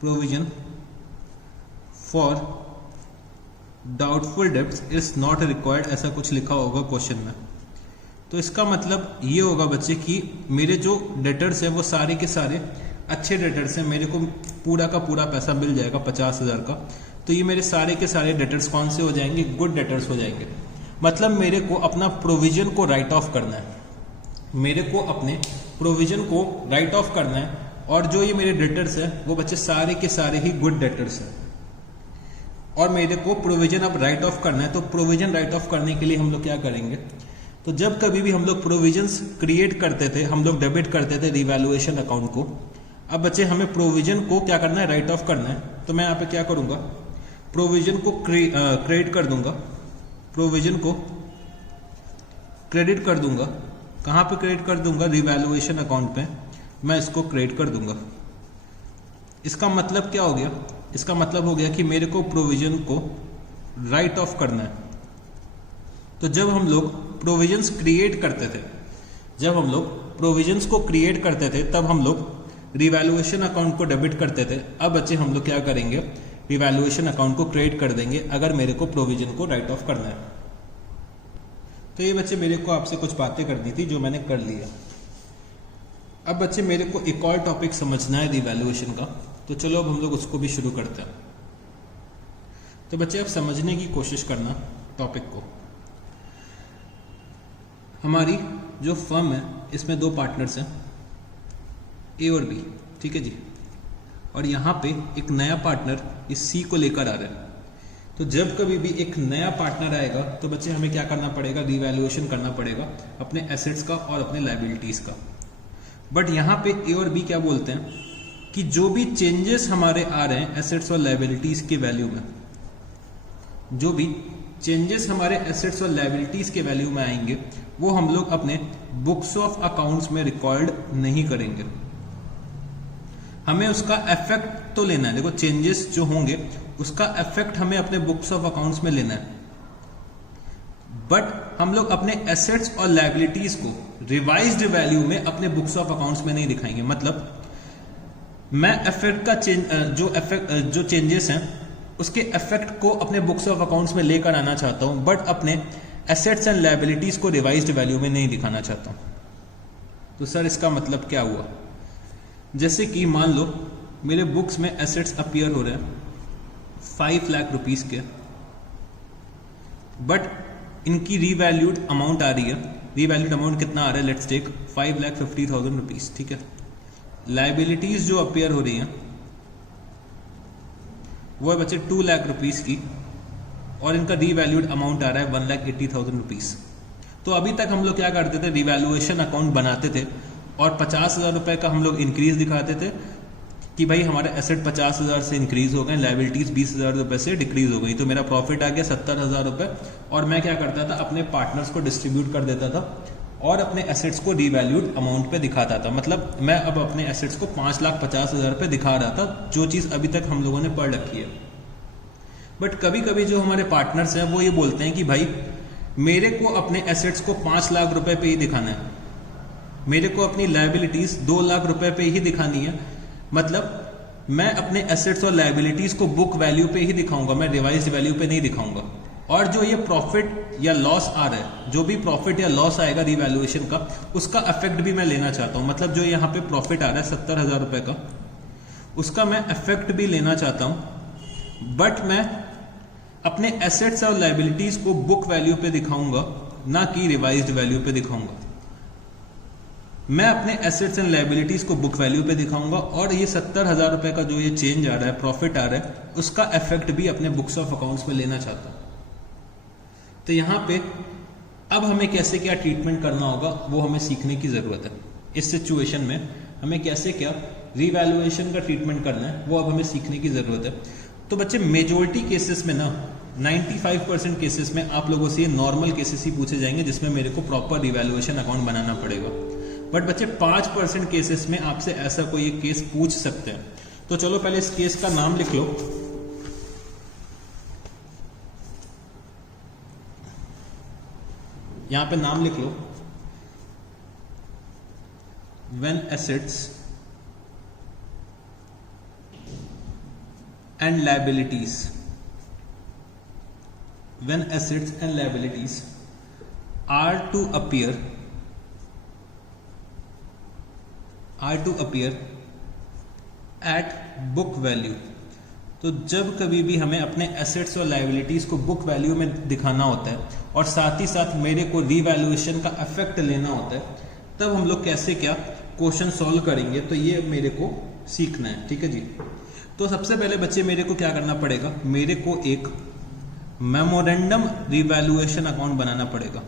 provision for doubtful debts is not required, ऐसा कुछ लिखा होगा क्वेश्चन में। तो इसका मतलब ये होगा बच्चे कि मेरे जो डेटर्स हैं वो सारे के सारे अच्छे डेटर्स हैं, मेरे को पूरा का पूरा पैसा मिल जाएगा 50,000 का। तो ये मेरे सारे के सारे डेटर्स कौन से हो जाएंगे, गुड डेटर्स हो जाएंगे। मतलब मेरे को अपना प्रोविजन को राइट ऑफ करना है, मेरे को अपने प्रोविजन को राइट ऑफ करना है, और जो ये मेरे डेटर्स हैं वो बच्चे सारे के सारे ही गुड डेटर्स हैं, और मेरे को प्रोविजन अब राइट ऑफ करना है। तो प्रोविजन राइट ऑफ करने के लिए हम लोग क्या करेंगे, तो जब कभी भी हम लोग प्रोविजंस क्रिएट करते थे, हम लोग डेबिट करते थे रिवैल्यूएशन अकाउंट को। अब बच्चे हमें प्रोविजन को क्या करना है, राइट ऑफ करना है। तो मैं यहाँ पे क्या करूंगा, प्रोविजन को क्रेडिट कर दूंगा, प्रोविजन को क्रेडिट कर दूंगा। कहां पे क्रेडिट कर दूंगा, रिवैल्यूएशन अकाउंट पे मैं इसको क्रेडिट कर दूंगा। इसका मतलब क्या हो गया, इसका मतलब हो गया कि मेरे को प्रोविजन को राइट ऑफ करना है। तो जब हम लोग प्रोविजंस क्रिएट करते थे, जब हम लोग प्रोविजंस को क्रिएट करते थे तब हम लोग रिवैल्यूएशन अकाउंट को डेबिट करते थे। अब बच्चे हम लोग क्या करेंगे, रिवैल्यूएशन अकाउंट को क्रेडिट कर देंगे अगर मेरे को प्रोविजन को राइट ऑफ करना है। तो ये बच्चे मेरे को आपसे कुछ बातें करनी थी जो मैंने कर लिया। अब बच्चे मेरे को एक और टॉपिक समझना है रिवैल्यूएशन का, तो चलो अब हम लोग उसको भी शुरू करते हैं। तो बच्चे अब समझने की कोशिश करना टॉपिक को। हमारी जो फर्म है इसमें दो पार्टनर्स हैं, ए और बी, ठीक है जी। और यहाँ पे एक नया पार्टनर इस सी को लेकर आ रहा है। तो जब कभी भी एक नया पार्टनर आएगा तो बच्चे हमें क्या करना पड़ेगा, रिवैल्यूएशन करना पड़ेगा अपने एसेट्स का और अपने लायबिलिटीज का। बट यहाँ पे ए और बी क्या बोलते हैं कि जो भी चेंजेस हमारे आ रहे हैं एसेट्स और लायबिलिटीज की वैल्यू में, जो भी चेंजेस हमारे एसेट्स और लायबिलिटीज के वैल्यू में आएंगे वो हम लोग अपने बुक्स ऑफ अकाउंट्स में रिकॉर्ड नहीं करेंगे। हमें उसका इफेक्ट तो लेना है, देखो चेंजेस जो होंगे उसका इफेक्ट हमें अपने बुक्स ऑफ अकाउंट्स में लेना है, बट हम लोग अपने एसेट्स और लायबिलिटीज को रिवाइज्ड वैल्यू में अपने बुक्स ऑफ अकाउंट्स में नहीं दिखाएंगे। मतलब मैं इफेक्ट का जो चेंजेस हैं उसके इफेक्ट को अपने बुक्स ऑफ अकाउंट्स में लेकर आना चाहता हूं, बट अपने एसेट्स एंड लायबिलिटीज को रिवाइज्ड वैल्यू में नहीं दिखाना चाहता हूं। तो सर इसका मतलब क्या हुआ, जैसे कि मान लो मेरे बुक्स में एसेट्स अपीयर हो रहे हैं 5 लाख रुपीस के, बट इनकी रीवैल्यूड अमाउंट आ रही है, रीवैल्यूड अमाउंट कितना आ रहा है, लेट्स टेक 5,50,000 रुपीस, ठीक है। लायबिलिटीज जो अपीयर हो रही हैं वो है बच्चे 2 लाख रुपीस की, और इनका रीवैल्यूड अमाउंट आ रहा है 1,80,000 रुपीस। तो अभी तक हम लोग क्या करते थे, रिवैल्यूएशन अकाउंट बनाते थे और 50,000 रुपए का हम लोग इंक्रीज दिखाते थे कि भाई हमारे एसेट 50,000 से इंक्रीज हो गए, लायबिलिटीज 20,000 रुपए से डिक्रीज हो गई, तो मेरा प्रॉफिट आ गया 70,000 रुपए। और मैं क्या करता था, अपने पार्टनर्स को डिस्ट्रीब्यूट कर देता था और अपने एसेट्स को रीवैल्यूड अमाउंट पे दिखाता था। मतलब मैं अब अपने एसेट्स को 5,50,000 पे दिखा रहा था, जो चीज अभी तक हम लोगों ने पढ़ रखी है। बट कभी कभी जो हमारे पार्टनर्स हैं वो ये बोलते हैं कि भाई मेरे को अपने एसेट्स को 5 लाख रुपए पे ही दिखाना है, मेरे को अपनी लायबिलिटीज 2 लाख रुपए पे ही दिखानी है। मतलब मैं अपने एसेट्स और लायबिलिटीज को बुक वैल्यू पे ही दिखाऊंगा, मैं रिवाइज्ड वैल्यू पे नहीं दिखाऊंगा। और जो ये प्रॉफिट या लॉस आ रहा है, जो भी प्रॉफिट या लॉस आएगा रिवैल्यूएशन का, उसका इफेक्ट भी मैं लेना चाहता हूं। मतलब जो यहाँ पे प्रॉफिट आ रहा है 70,000 रुपए का, उसका मैं इफेक्ट भी लेना चाहता हूं, बट मैं अपने एसेट्स और लायबिलिटीज को बुक वैल्यू पे दिखाऊंगा, ना कि रिवाइज्ड वैल्यू पे दिखाऊंगा। मैं अपने एसेट्स एंड लायबिलिटीज को बुक वैल्यू पे दिखाऊंगा, और ये 70,000 रुपए का जो ये चेंज आ रहा है, प्रॉफिट आ रहा है, उसका इफेक्ट भी अपने बुक्स ऑफ अकाउंट्स में लेना चाहता हूं। तो यहां पे अब हमें कैसे क्या ट्रीटमेंट करना होगा वो हमें सीखने की जरूरत है। इस सिचुएशन में हमें कैसे क्या रिवैल्यूएशन का ट्रीटमेंट करना है वो अब हमें सीखने की जरूरत है। तो बच्चे मेजोरिटी केसेस में ना 95% केसेस में आप लोगों से ये नॉर्मल केसेस ही पूछे जाएंगे जिसमें मेरे को प्रॉपर रिवैल्यूएशन अकाउंट बनाना पड़ेगा। बट बच्चे 5% केसेस में आपसे ऐसा कोई एक केस पूछ सकते हैं। तो चलो पहले इस केस का नाम लिख लो। यहां पे नाम लिख लो, when assets and liabilities, when assets and liabilities are to appear at book value। तो जब कभी भी हमें अपने एसेट्स और लाइबिलिटीज को बुक वैल्यू में दिखाना होता है और साथ ही साथ मेरे को रीवैल्यूएशन का इफेक्ट लेना होता है, तब हम लोग कैसे क्या क्वेश्चन सॉल्व करेंगे, तो ये मेरे को सीखना है। ठीक है जी। तो सबसे पहले बच्चे मेरे को क्या करना पड़ेगा, मेरे को एक मेमोरेंडम रिवैल्यूएशन अकाउंट बनाना पड़ेगा।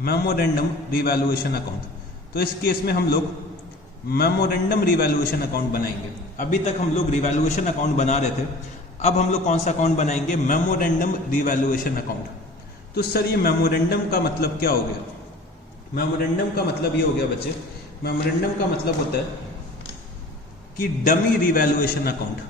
मेमोरेंडम रिवैल्यूएशन अकाउंट, तो इस केस में हम लोग मेमोरेंडम रिवैल्यूएशन अकाउंट बनाएंगे। अभी तक हम लोग रिवैल्यूएशन अकाउंट बना रहे थे, अब हम लोग कौन सा अकाउंट बनाएंगे, मेमोरेंडम रिवैल्यूएशन अकाउंट। तो सर ये मेमोरेंडम का मतलब क्या हो गया, मेमोरेंडम का मतलब ये हो गया बच्चे, मेमोरेंडम का मतलब होता है कि डमी रिवैल्यूएशन अकाउंट।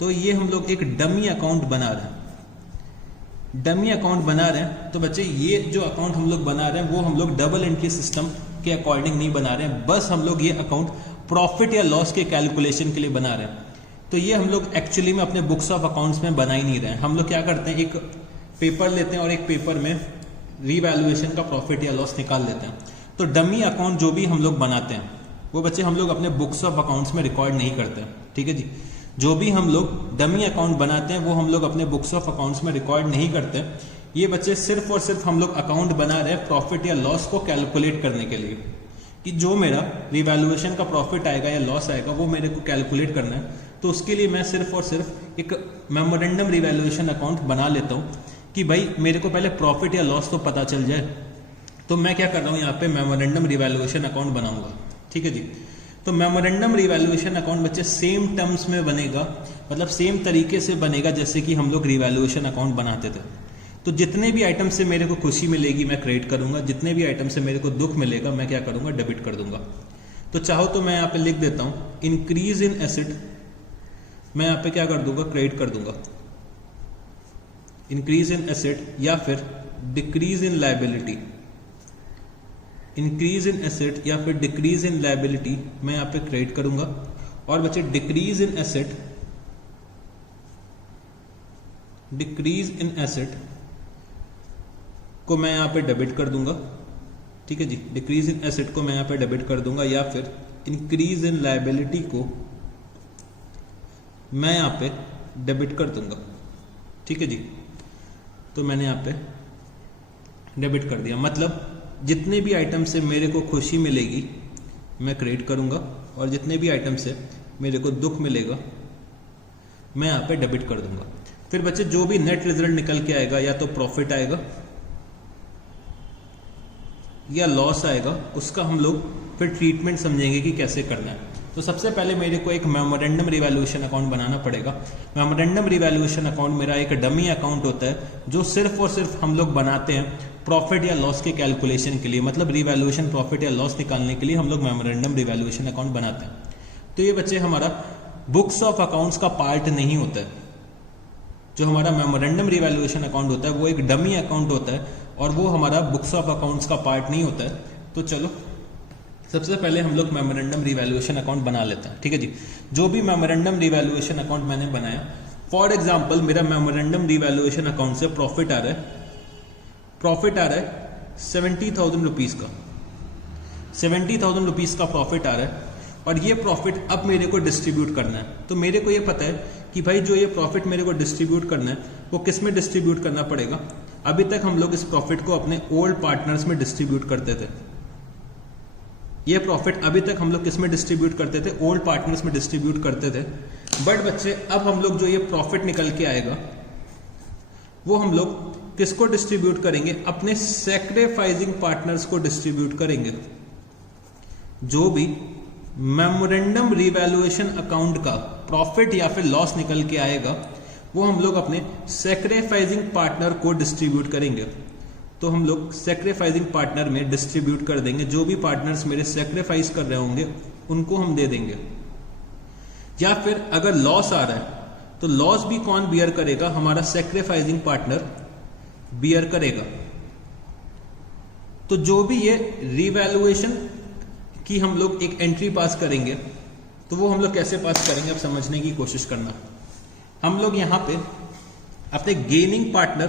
तो ये हम लोग एक डमी अकाउंट बना रहे हैं, डमी अकाउंट बना रहे हैं। तो बच्चे ये जो अकाउंट हम लोग बना रहे हैं वो हम लोग डबल एंट्री सिस्टम के अकॉर्डिंग नहीं बना रहे हैं, बस हम लोग ये अकाउंट प्रॉफिट या लॉस के कैलकुलेशन के लिए बना रहे हैं। तो ये हम लोग एक्चुअली में अपने बुक्स ऑफ अकाउंट्स में बना ही नहीं रहे हैं। हम लोग क्या करते हैं, एक पेपर लेते हैं और एक पेपर में रीवैल्यूएशन का प्रॉफिट या लॉस निकाल लेते हैं। तो डमी अकाउंट जो भी हम लोग बनाते हैं वो बच्चे हम लोग अपने बुक्स ऑफ अकाउंट्स में रिकॉर्ड नहीं करते हैं। ठीक है जी। जो भी हम लोग डमी अकाउंट बनाते हैं वो हम लोग अपने बुक्स ऑफ अकाउंट्स में रिकॉर्ड नहीं करते। ये बच्चे सिर्फ और सिर्फ हम लोग अकाउंट बना रहे हैं प्रॉफिट या लॉस को कैलकुलेट करने के लिए, कि जो मेरा रिवैल्यूएशन का प्रॉफिट आएगा या लॉस आएगा वो मेरे को कैलकुलेट करना है। तो उसके लिए मैं सिर्फ और सिर्फ एक मेमोरेंडम रिवैल्यूएशन अकाउंट बना लेता हूँ कि भाई मेरे को पहले प्रॉफिट या लॉस तो पता चल जाए। तो मैं क्या कर रहा हूँ, यहाँ पे मेमोरेंडम रिवैल्यूएशन अकाउंट बनाऊंगा। ठीक है जी। तो मेमोरेंडम रिवैल्यूएशन अकाउंट बच्चे सेम टर्म्स में बनेगा, मतलब सेम तरीके से बनेगा जैसे कि हम लोग रिवैल्यूएशन अकाउंट बनाते थे। तो जितने भी आइटम से मेरे को खुशी मिलेगी मैं क्रेडिट करूंगा, जितने भी आइटम से मेरे को दुख मिलेगा मैं क्या करूंगा, डेबिट कर दूंगा। तो चाहो तो मैं यहाँ पे लिख देता हूं इंक्रीज इन एसेट, मैं यहाँ पे क्या कर दूंगा, क्रेडिट कर दूंगा इंक्रीज इन एसेट, या फिर decrease in liability, increase in asset या फिर डिक्रीज इन लाइबिलिटी मैं यहाँ पे क्रेडिट करूंगा। और बच्चे decrease in asset, decrease in asset को मैं यहाँ पे डेबिट कर दूंगा। ठीक है जी। डिक्रीज इन एसेट को मैं यहाँ पे डेबिट कर दूंगा, या फिर इंक्रीज इन लाइबिलिटी को मैं यहाँ पे डेबिट कर दूंगा। ठीक है जी। तो मैंने यहाँ पे डेबिट कर दिया, मतलब जितने भी आइटम से मेरे को खुशी मिलेगी मैं क्रेडिट करूंगा, और जितने भी आइटम से मेरे को दुख मिलेगा मैं यहाँ पे डेबिट कर दूंगा। फिर बच्चे जो भी नेट रिजल्ट निकल के आएगा, या तो प्रॉफिट आएगा या लॉस आएगा, उसका हम लोग फिर ट्रीटमेंट समझेंगे कि कैसे करना है। तो सबसे पहले मेरे को एक मेमोरेंडम रिवैल्यूएशन अकाउंट बनाना पड़ेगा। मेमोरेंडम रिवैल्यूएशन अकाउंट मेरा एक डमी अकाउंट होता है जो सिर्फ और सिर्फ हम लोग बनाते हैं प्रॉफिट या लॉस के कैलकुलेशन के लिए, मतलब रिवैल्यूएशन प्रॉफिट या लॉस निकालने के लिए हम लोग मेमोरेंडम रिवैल्यूएशन अकाउंट बनाते हैं। तो ये बच्चे हमारा बुक्स ऑफ अकाउंट्स का पार्ट नहीं होता है। जो हमारा मेमोरेंडम रिवैल्यूएशन अकाउंट होता है वो एक डमी अकाउंट होता है, और वो हमारा बुक्स ऑफ अकाउंट्स का पार्ट नहीं होता है। तो चलो सबसे पहले हम लोग मेमोरेंडम रिवैल्यूएशन अकाउंट बना लेते हैं। ठीक है जी। जो भी मेमोरेंडम रिवैल्यूएशन अकाउंट मैंने बनाया, फॉर एग्जांपल मेरा मेमोरेंडम रिवैल्यूएशन अकाउंट से प्रॉफिट आ रहा है 70,000 रुपीज का, 70,000 रुपीज का प्रॉफिट आ रहा है, और ये प्रॉफिट अब मेरे को डिस्ट्रीब्यूट करना है। तो मेरे को ये पता है कि भाई जो ये प्रॉफिट मेरे को डिस्ट्रीब्यूट करना है वो किस में डिस्ट्रीब्यूट करना पड़ेगा। अभी तक हम लोग इस प्रॉफिट को अपने ओल्ड पार्टनर्स में डिस्ट्रीब्यूट करते थे। ये प्रॉफिट अभी तक हम लोग किस में डिस्ट्रीब्यूट करते थे, ओल्ड पार्टनर्स में डिस्ट्रीब्यूट करते थे। बट बच्चे अब हम लोग जो ये प्रॉफिट निकल के आएगा वो हम लोग किसको डिस्ट्रीब्यूट करेंगे, अपने सैक्रिफाइसिंग पार्टनर्स को डिस्ट्रीब्यूट करेंगे। जो भी मेमोरेंडम रिवैल्यूएशन अकाउंट का प्रॉफिट या फिर लॉस निकल के आएगा वो हम लोग अपने सैक्रिफाइसिंग पार्टनर को डिस्ट्रीब्यूट करेंगे। तो हम लोग सैक्रिफाइसिंग पार्टनर में डिस्ट्रीब्यूट कर देंगे, जो भी पार्टनर्स मेरे सैक्रिफाइस कर रहे होंगे उनको हम दे देंगे। या फिर अगर लॉस आ रहा है तो लॉस भी कौन बियर करेगा, हमारा सैक्रिफाइसिंग पार्टनर बियर करेगा। तो जो भी ये रिवैल्यूएशन की हम लोग एक एंट्री पास करेंगे, तो वो हम लोग कैसे पास करेंगे, अब समझने की कोशिश करना। हम लोग यहां पे अपने गेनिंग पार्टनर,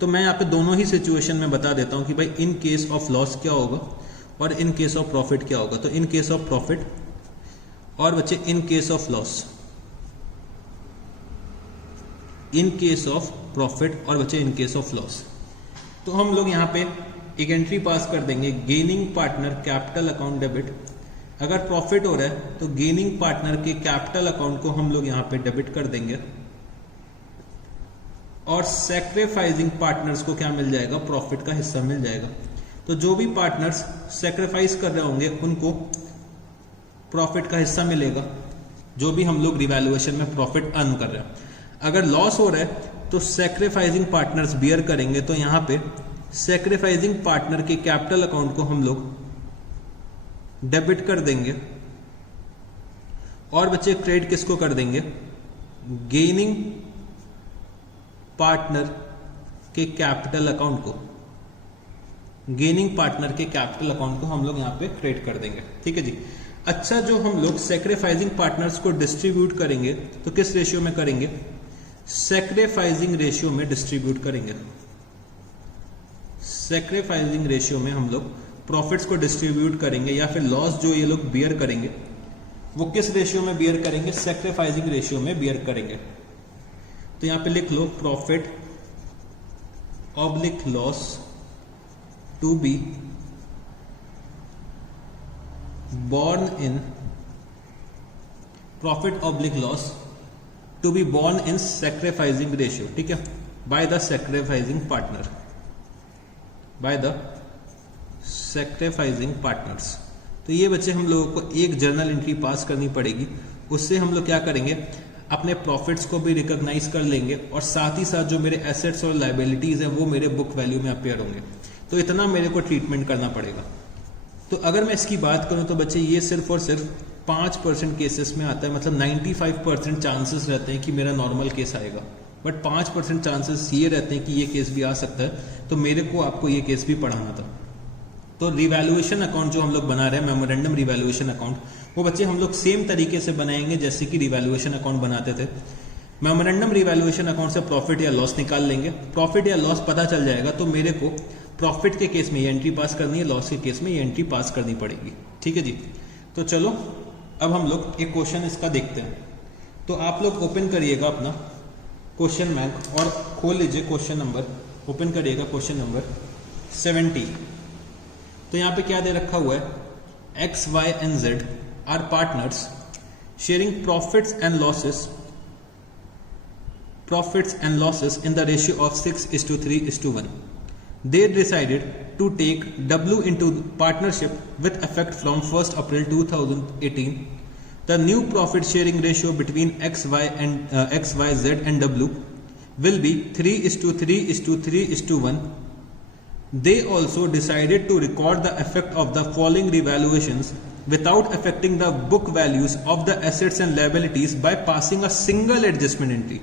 तो मैं यहाँ पे दोनों ही सिचुएशन में बता देता हूं कि भाई इन केस ऑफ लॉस क्या होगा और इन केस ऑफ प्रॉफिट क्या होगा। तो इन केस ऑफ प्रॉफिट और बच्चे in case of loss, in case of profit और बच्चे इन केस ऑफ लॉस। तो हम लोग यहाँ पे एक एंट्री पास कर देंगे, gaining partner capital account debit. अगर प्रॉफिट हो रहा है तो गेनिंग पार्टनर के कैपिटल अकाउंट को हम लोग यहाँ पे डेबिट कर देंगे और सैक्रिफाइसिंग पार्टनर्स को क्या मिल जाएगा, प्रॉफिट का हिस्सा मिल जाएगा। तो जो भी पार्टनर्स सैक्रिफाइस कर रहे होंगे उनको प्रॉफिट का हिस्सा मिलेगा, जो भी हम लोग रिवैल्यूएशन में प्रॉफिट अर्न कर रहे हैं। अगर लॉस हो रहा है तो सैक्रिफाइसिंग पार्टनर्स बियर करेंगे। तो यहां पे सैक्रिफाइसिंग पार्टनर के कैपिटल अकाउंट को हम लोग डेबिट कर देंगे और बच्चे क्रेडिट किसको कर देंगे, गेनिंग पार्टनर के कैपिटल अकाउंट को, गेनिंग पार्टनर के कैपिटल अकाउंट को हम लोग यहां पे क्रेडिट कर देंगे। ठीक है जी। अच्छा, जो हम लोग सैक्रिफाइसिंग पार्टनर्स को डिस्ट्रीब्यूट करेंगे तो किस रेशियो में करेंगे, सैक्रिफाइसिंग रेशियो में डिस्ट्रीब्यूट करेंगे। सैक्रिफाइसिंग रेशियो में हम लोग प्रॉफिट्स को डिस्ट्रीब्यूट करेंगे, या फिर लॉस जो ये लोग बियर करेंगे वो किस रेशियो में बियर करेंगे, सैक्रिफाइसिंग रेशियो में बियर करेंगे। तो यहां पे लिख लो profit oblique loss to be born in profit oblique loss to be born in sacrificing ratio, ठीक है, by the sacrificing partner, by the sacrificing partners। तो ये बच्चे हम लोगों को एक जर्नल एंट्री पास करनी पड़ेगी, उससे हम लोग क्या करेंगे, अपने प्रॉफिट्स को भी रिकॉग्नाइज कर लेंगे और साथ ही साथ जो मेरे एसेट्स और लाइबिलिटीज है वो मेरे बुक वैल्यू में अपेयर होंगे। तो इतना मेरे को ट्रीटमेंट करना पड़ेगा। तो अगर मैं इसकी बात करूं तो बच्चे ये सिर्फ और सिर्फ 5% केसेस में आता है, मतलब 95% चांसेस रहते हैं कि मेरा नॉर्मल केस आएगा, बट 5% चांसेस ये रहते हैं कि ये केस भी आ सकता है। तो मेरे को आपको ये केस भी पढ़ाना था। तो रिवैल्यूएशन अकाउंट जो हम लोग बना रहे हैं, मेमोरेंडम रिवैल्यूएशन अकाउंट, वो बच्चे हम लोग सेम तरीके से बनाएंगे जैसे कि रिवैल्यूएशन अकाउंट बनाते थे। मेमोरेंडम रिवैल्यूएशन अकाउंट से प्रॉफिट या लॉस निकाल लेंगे, प्रॉफिट या लॉस पता चल जाएगा तो मेरे को प्रॉफिट के केस में ये एंट्री पास करनी है, लॉस के केस में ये एंट्री पास करनी पड़ेगी। ठीक है जी। तो चलो अब हम लोग एक क्वेश्चन इसका देखते हैं। तो आप लोग ओपन करिएगा अपना क्वेश्चन बैंक और खोल लीजिए क्वेश्चन नंबर, ओपन करिएगा क्वेश्चन नंबर 70। तो यहाँ पे क्या दे रखा हुआ है, X Y and Z are partners sharing profits and losses in the ratio of 6:3:1। They decided to take W into partnership with effect from 1st April 2018. The new profit sharing ratio between XYZ and W will be 3:3:3:1. They also decided to record the effect of the following revaluations without affecting the book values of the assets and liabilities by passing a single adjustment entry.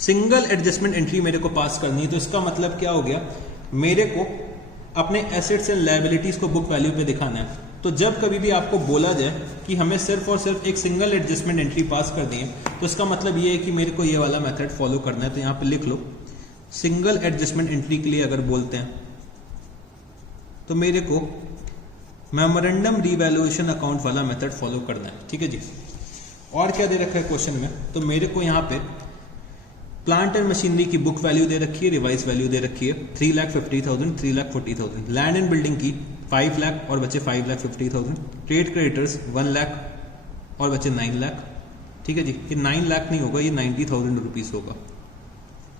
Single adjustment entry मेरे को पास करनी है। तो इसका मतलब क्या हो गया, मेरे को अपने एसेट्स एंड लायबिलिटीज को बुक वैल्यू पे दिखाना है। तो जब कभी भी आपको बोला जाए कि हमें सिर्फ और सिर्फ एक सिंगल एडजस्टमेंट एंट्री पास करनी है, तो इसका मतलब ये है कि मेरे को ये वाला मेथड फॉलो करना है। तो यहाँ पे लिख लो सिंगल एडजस्टमेंट एंट्री के लिए अगर बोलते हैं तो मेरे को मेमोरेंडम रिवैल्यूएशन अकाउंट वाला मेथड फॉलो करना है। ठीक है जी। और क्या दे रखा है क्वेश्चन में, तो मेरे को यहाँ पे प्लांट एंड मशीनरी की बुक वैल्यू दे रखी है, रिवाइज वैल्यू दे रखी है 3,50,000, 3,40,000। लैंड एंड बिल्डिंग की 5 लाख और बचे 5,50,000। ट्रेड क्रेडिटर्स 1 लाख और बचे 9 लाख। ठीक है जी। ये 9 लाख नहीं होगा, ये 90,000 रुपीज होगा,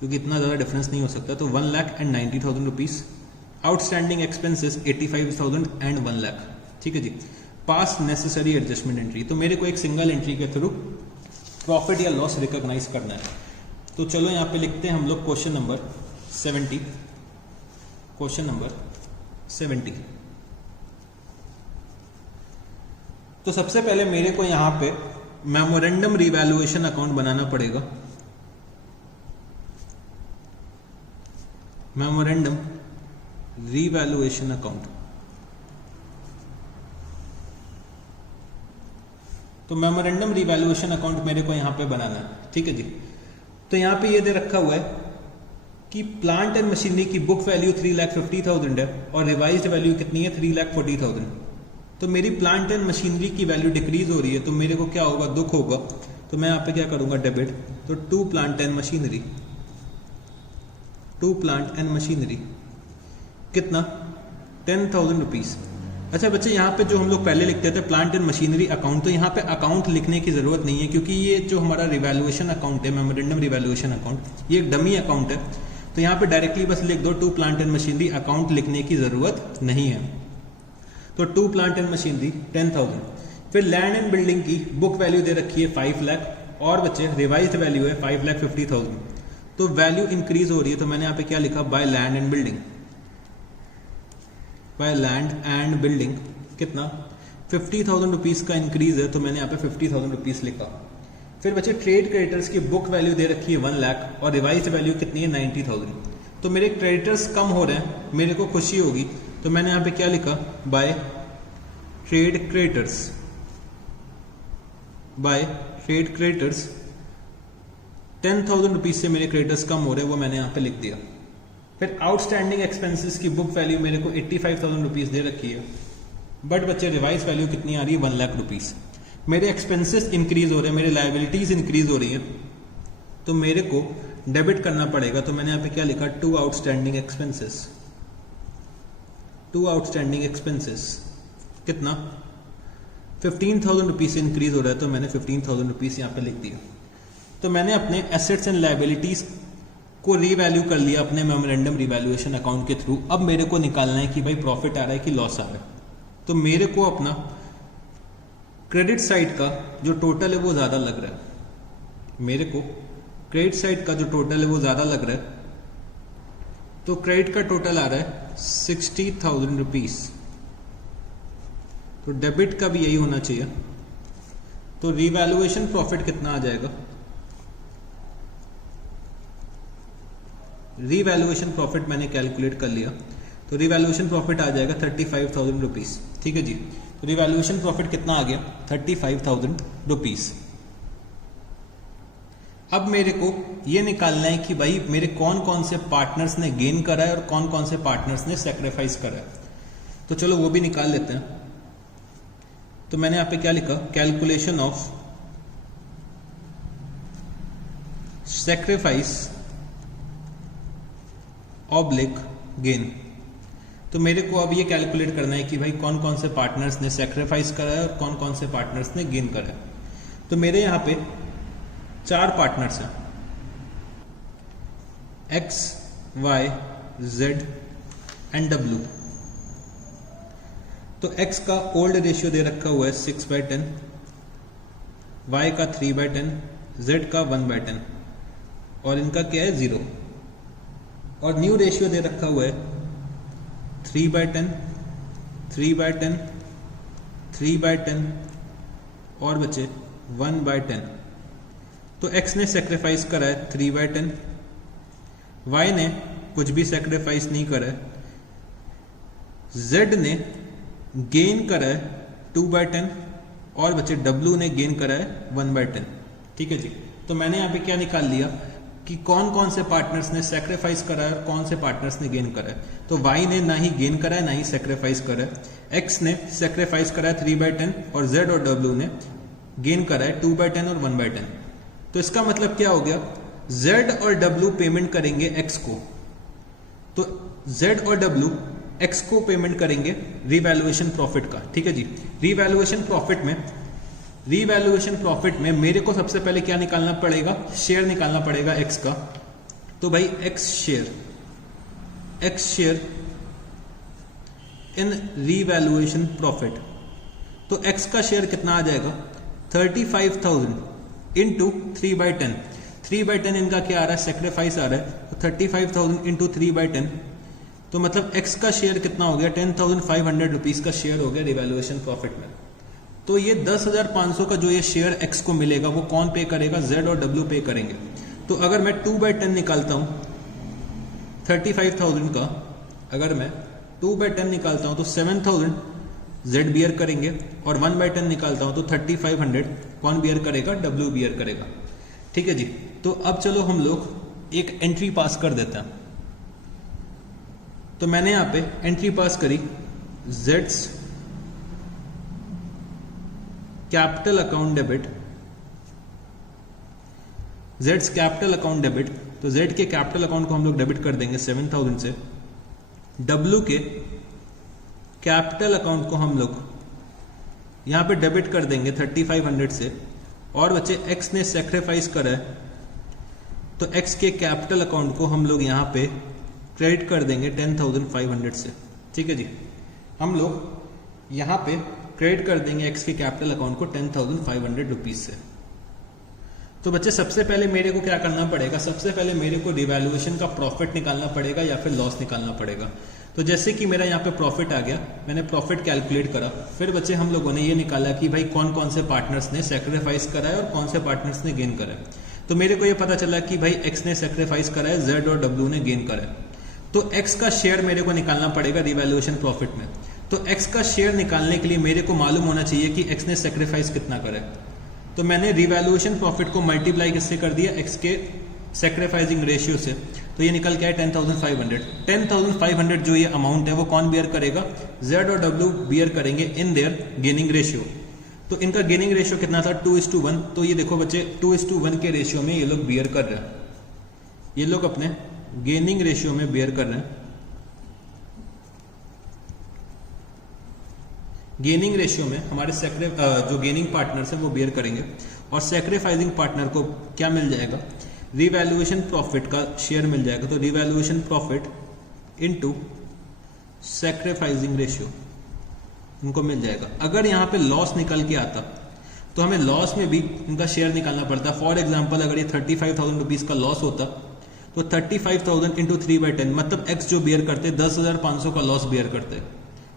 क्योंकि इतना ज़्यादा डिफरेंस नहीं हो सकता। तो 1,90,000 rupees. Outstanding expenses 85,000 and 1 lakh. ठीक है जी। पास नेसेसरी एडजस्टमेंट एंट्री, तो मेरे को एक सिंगल एंट्री के थ्रू प्रॉफिट या लॉस रिकॉग्नाइज करना है। तो चलो यहाँ पे लिखते हैं हम लोग क्वेश्चन नंबर 70। Question number 70। तो सबसे पहले मेरे को यहाँ पे मेमोरेंडम रिवैल्यूएशन अकाउंट बनाना पड़ेगा। Memorandum revaluation account. तो मेमोरेंडम रिवैल्यूएशन अकाउंट मेरे को यहां पे बनाना है, ठीक है जी। तो यहां पे ये दे रखा हुआ है कि प्लांट एंड मशीनरी की बुक वैल्यू 3,50,000 है और रिवाइज्ड वैल्यू कितनी है 3,40,000। तो मेरी प्लांट एंड मशीनरी की वैल्यू डिक्रीज हो रही है, तो मेरे को क्या होगा, दुख होगा। तो मैं यहाँ पे क्या करूंगा, डेबिट। तो to plant and machinery, to plant and machinery कितना 10,000 रुपीज। अच्छा बच्चे, यहाँ पे जो हम लोग पहले लिखते थे प्लांट एंड मशीनरी अकाउंट, तो यहाँ पे अकाउंट लिखने की जरूरत नहीं है, क्योंकि ये जो हमारा रिवैल्यूएशन अकाउंट है, मेमोरेंडम रिवैल्यूएशन अकाउंट, ये एक डमी अकाउंट है। तो यहाँ पे डायरेक्टली बस लिख दो to plant and machinery, account लिखने की जरूरत नहीं है। तो टू प्लांट एंड मशीनरी 10,000। फिर लैंड एंड बिल्डिंग की बुक वैल्यू दे रखी है 5 लाख और बच्चे रिवाइज्ड वैल्यू है 5,50,000। तो वैल्यू इंक्रीज हो रही है, तो मैंने यहाँ पे क्या लिखा, by land and building. By land and building कितना 50,000 रुपीज का इंक्रीज है, तो मैंने यहाँ पे 50,000 रुपीज लिखा। फिर बच्चे ट्रेड क्रेडिटर्स की बुक वैल्यू दे रखी है 1 लाख और रिवाइज्ड वैल्यू कितनी है 90,000। तो मेरे क्रेडिटर्स कम हो रहे हैं, मेरे को खुशी होगी, तो मैंने यहाँ पे क्या लिखा, by trade creditors. By trade creditors 10,000 rupees से मेरे क्रेडिटर्स कम हो रहे हैं, वो मैंने यहाँ पे लिख दिया। फिर आउटस्टैंडिंग एक्सपेंसेस की बुक वैल्यू मेरे को 85,000 रुपीज दे रखी है, बट बच्चे रिवाइज वैल्यू कितनी आ रही है 1 लाख रुपीज। मेरे एक्सपेंसेस इंक्रीज हो रहे हैं, मेरे लायबिलिटीज इंक्रीज हो रही है, तो मेरे को डेबिट करना पड़ेगा। तो मैंने यहाँ पे क्या लिखा, to outstanding expenses. To outstanding expenses कितना 15,000 रुपीज से इंक्रीज हो रहा है, तो मैंने 15,000 रुपीज यहाँ पे लिख दिया। तो मैंने अपने एसेट्स एंड लायबिलिटीज को रीवैल्यू कर लिया अपने मेमोरेंडम रिवैल्यूएशन अकाउंट के थ्रू। अब मेरे को निकालना है कि भाई प्रॉफिट आ रहा है कि लॉस आ रहा है। तो मेरे को अपना क्रेडिट साइड का जो टोटल है वो ज्यादा लग रहा है, मेरे को क्रेडिट साइड का जो टोटल है वो ज्यादा लग रहा है। तो क्रेडिट का टोटल आ रहा है 60,000 रुपीज, तो डेबिट का भी यही होना चाहिए। तो रिवैल्यूएशन प्रॉफिट कितना आ जाएगा, रिवैल्यूएशन प्रॉफिट मैंने कैलकुलेट कर लिया, तो रिवैल्यूएशन प्रॉफिट आ जाएगा 35,000 रुपीज, ठीक है जी। तो रिवैल्यूएशन प्रॉफिट कितना आ गया 35,000 रुपीज। अब मेरे को ये निकालना है कि भाई मेरे कौन कौन से पार्टनर्स ने गेन करा है और कौन कौन से पार्टनर्स ने सेक्रीफाइस करा है। तो चलो वो भी निकाल लेते हैं। तो मैंने यहां पे क्या लिखा, calculation of sacrifice oblique gain. तो मेरे को अब ये कैलकुलेट करना है कि भाई कौन कौन से पार्टनर्स ने सेक्रीफाइस करा है और कौन कौन से पार्टनर्स ने गेन करा है। तो मेरे यहां पे 4 पार्टनर्स हैं, X, Y, Z and W। तो X का ओल्ड रेशियो दे रखा हुआ है 6/10, Y का 3/10, Z का 1/10 और इनका क्या है 0। और न्यू रेशियो दे रखा हुआ है 3/10, 3/10, 3/10 और बचे 1/10। तो X ने सेक्रीफाइस करा है 3/10, Y ने कुछ भी सेक्रीफाइस नहीं करा है, Z ने गेन करा है 2/10 और बचे W ने गेन करा है 1/10, ठीक है जी। तो मैंने यहाँ पे क्या निकाल लिया कि कौन कौन से पार्टनर्स ने सेक्रीफाइस करा है और कौन से पार्टनर्स ने गेन करा है। तो Y ने ना ही गेन करा है ना ही सेक्रीफाइस करा है, X ने सेक्रीफाइस करा है 3/10 और Z और W ने गेन करा है 2/10 और 1/10। तो इसका मतलब क्या हो गया, Z और W पेमेंट करेंगे X को, तो Z और W X को पेमेंट करेंगे रिवैल्यूएशन प्रॉफिट का, ठीक है जी। रिवैल्यूएशन प्रॉफिट में मेरे को सबसे पहले क्या निकालना पड़ेगा, शेयर निकालना पड़ेगा X का। तो भाई X share in revaluation profit. तो X का शेयर कितना आ जाएगा 35,000 इंटू 3/10। 3/10 इनका क्या आ रहा है, सेक्रीफाइस आ रहा है, तो 35,000 इंटू 3/10, तो मतलब एक्स का शेयर कितना हो गया, 10,500 रुपीज का शेयर हो गया रिवैल्यूएशन प्रॉफिट में। तो ये 10,500 का जो ये शेयर एक्स को मिलेगा वो कौन पे करेगा, जेड और डब्ल्यू पे करेंगे। तो अगर मैं 2/10 निकालता हूं 35,000 का, अगर मैं 2/10 निकालता हूं तो 7,000 जेड बियर करेंगे, और 1/10 निकालता हूं तो 3500 कौन बियर करेगा, डब्ल्यू बियर करेगा। ठीक है जी। तो अब चलो हम लोग एक एंट्री पास कर देते हैं। तो मैंने यहां पे एंट्री पास करी, Jades capital account debit, Jades capital account debit, तो जेड के कैपिटल अकाउंट को हम लोग डेबिट कर देंगे 7,000 से, डब्ल्यू के कैपिटल अकाउंट को हम लोग यहां पे डेबिट कर देंगे 3500 से, और बच्चे एक्स ने सेक्रीफाइस करा है तो एक्स के कैपिटल अकाउंट को हम लोग यहां पे क्रेडिट कर देंगे 10,500 से। ठीक है जी, हम लोग यहां पे क्रेडिट कर देंगे एक्स के कैपिटल अकाउंट को 10,500 रुपीज से। तो बच्चे सबसे पहले मेरे को क्या करना पड़ेगा, सबसे पहले मेरे को रिवैल्यूएशन का प्रॉफिट निकालना पड़ेगा या फिर लॉस निकालना पड़ेगा। तो जैसे कि मेरा यहाँ पे प्रॉफिट आ गया, मैंने प्रॉफिट कैलकुलेट करा, फिर बच्चे हम लोगों ने ये निकाला कि भाई कौन कौन से पार्टनर्स ने सेक्रीफाइस करा है और कौन से पार्टनर्स ने गेन करा है। तो मेरे को ये पता चला कि भाई एक्स ने सेक्रीफाइस करा है, जेड और डब्ल्यू ने गेन करा है। तो एक्स का शेयर मेरे को निकालना पड़ेगा रिवैल्यूएशन प्रॉफिट में। तो एक्स का शेयर निकालने के लिए मेरे को मालूम होना चाहिए कि एक्स ने सेक्रीफाइस कितना करा है। तो मैंने रिवैल्यूएशन प्रॉफिट को मल्टीप्लाई किससे कर दिया, एक्स के सेक्रीफाइसिंग रेशियो से। तो ये निकल के आया 10,500। 10,500 जो ये अमाउंट है वो कौन बियर करेगा, जेड और डब्ल्यू बियर करेंगे इन देयर गेनिंग रेशियो। तो इनका गेनिंग रेशियो कितना था, 2:1। तो ये देखो बच्चे 2:1 के रेशियो में ये लोग बियर कर रहे हैं, ये लोग अपने गेनिंग रेशियो में बियर कर रहे हैं। गेनिंग रेशियो में हमारे जो गेनिंग पार्टनर्स हैं वो बियर करेंगे, और सेक्रीफाइसिंग पार्टनर को क्या मिल जाएगा, रिवैल्यूएशन प्रॉफिट का शेयर मिल जाएगा। तो revaluation profit into sacrificing ratio इनको मिल जाएगा। अगर यहाँ पे लॉस निकल के आता तो हमें लॉस में भी इनका शेयर निकालना पड़ता। फॉर एग्जाम्पल अगर ये 35,000 रुपीज का लॉस होता तो 35,000 इंटू 3/10, मतलब एक्स जो बियर करते 10,500 का लॉस बियर करते,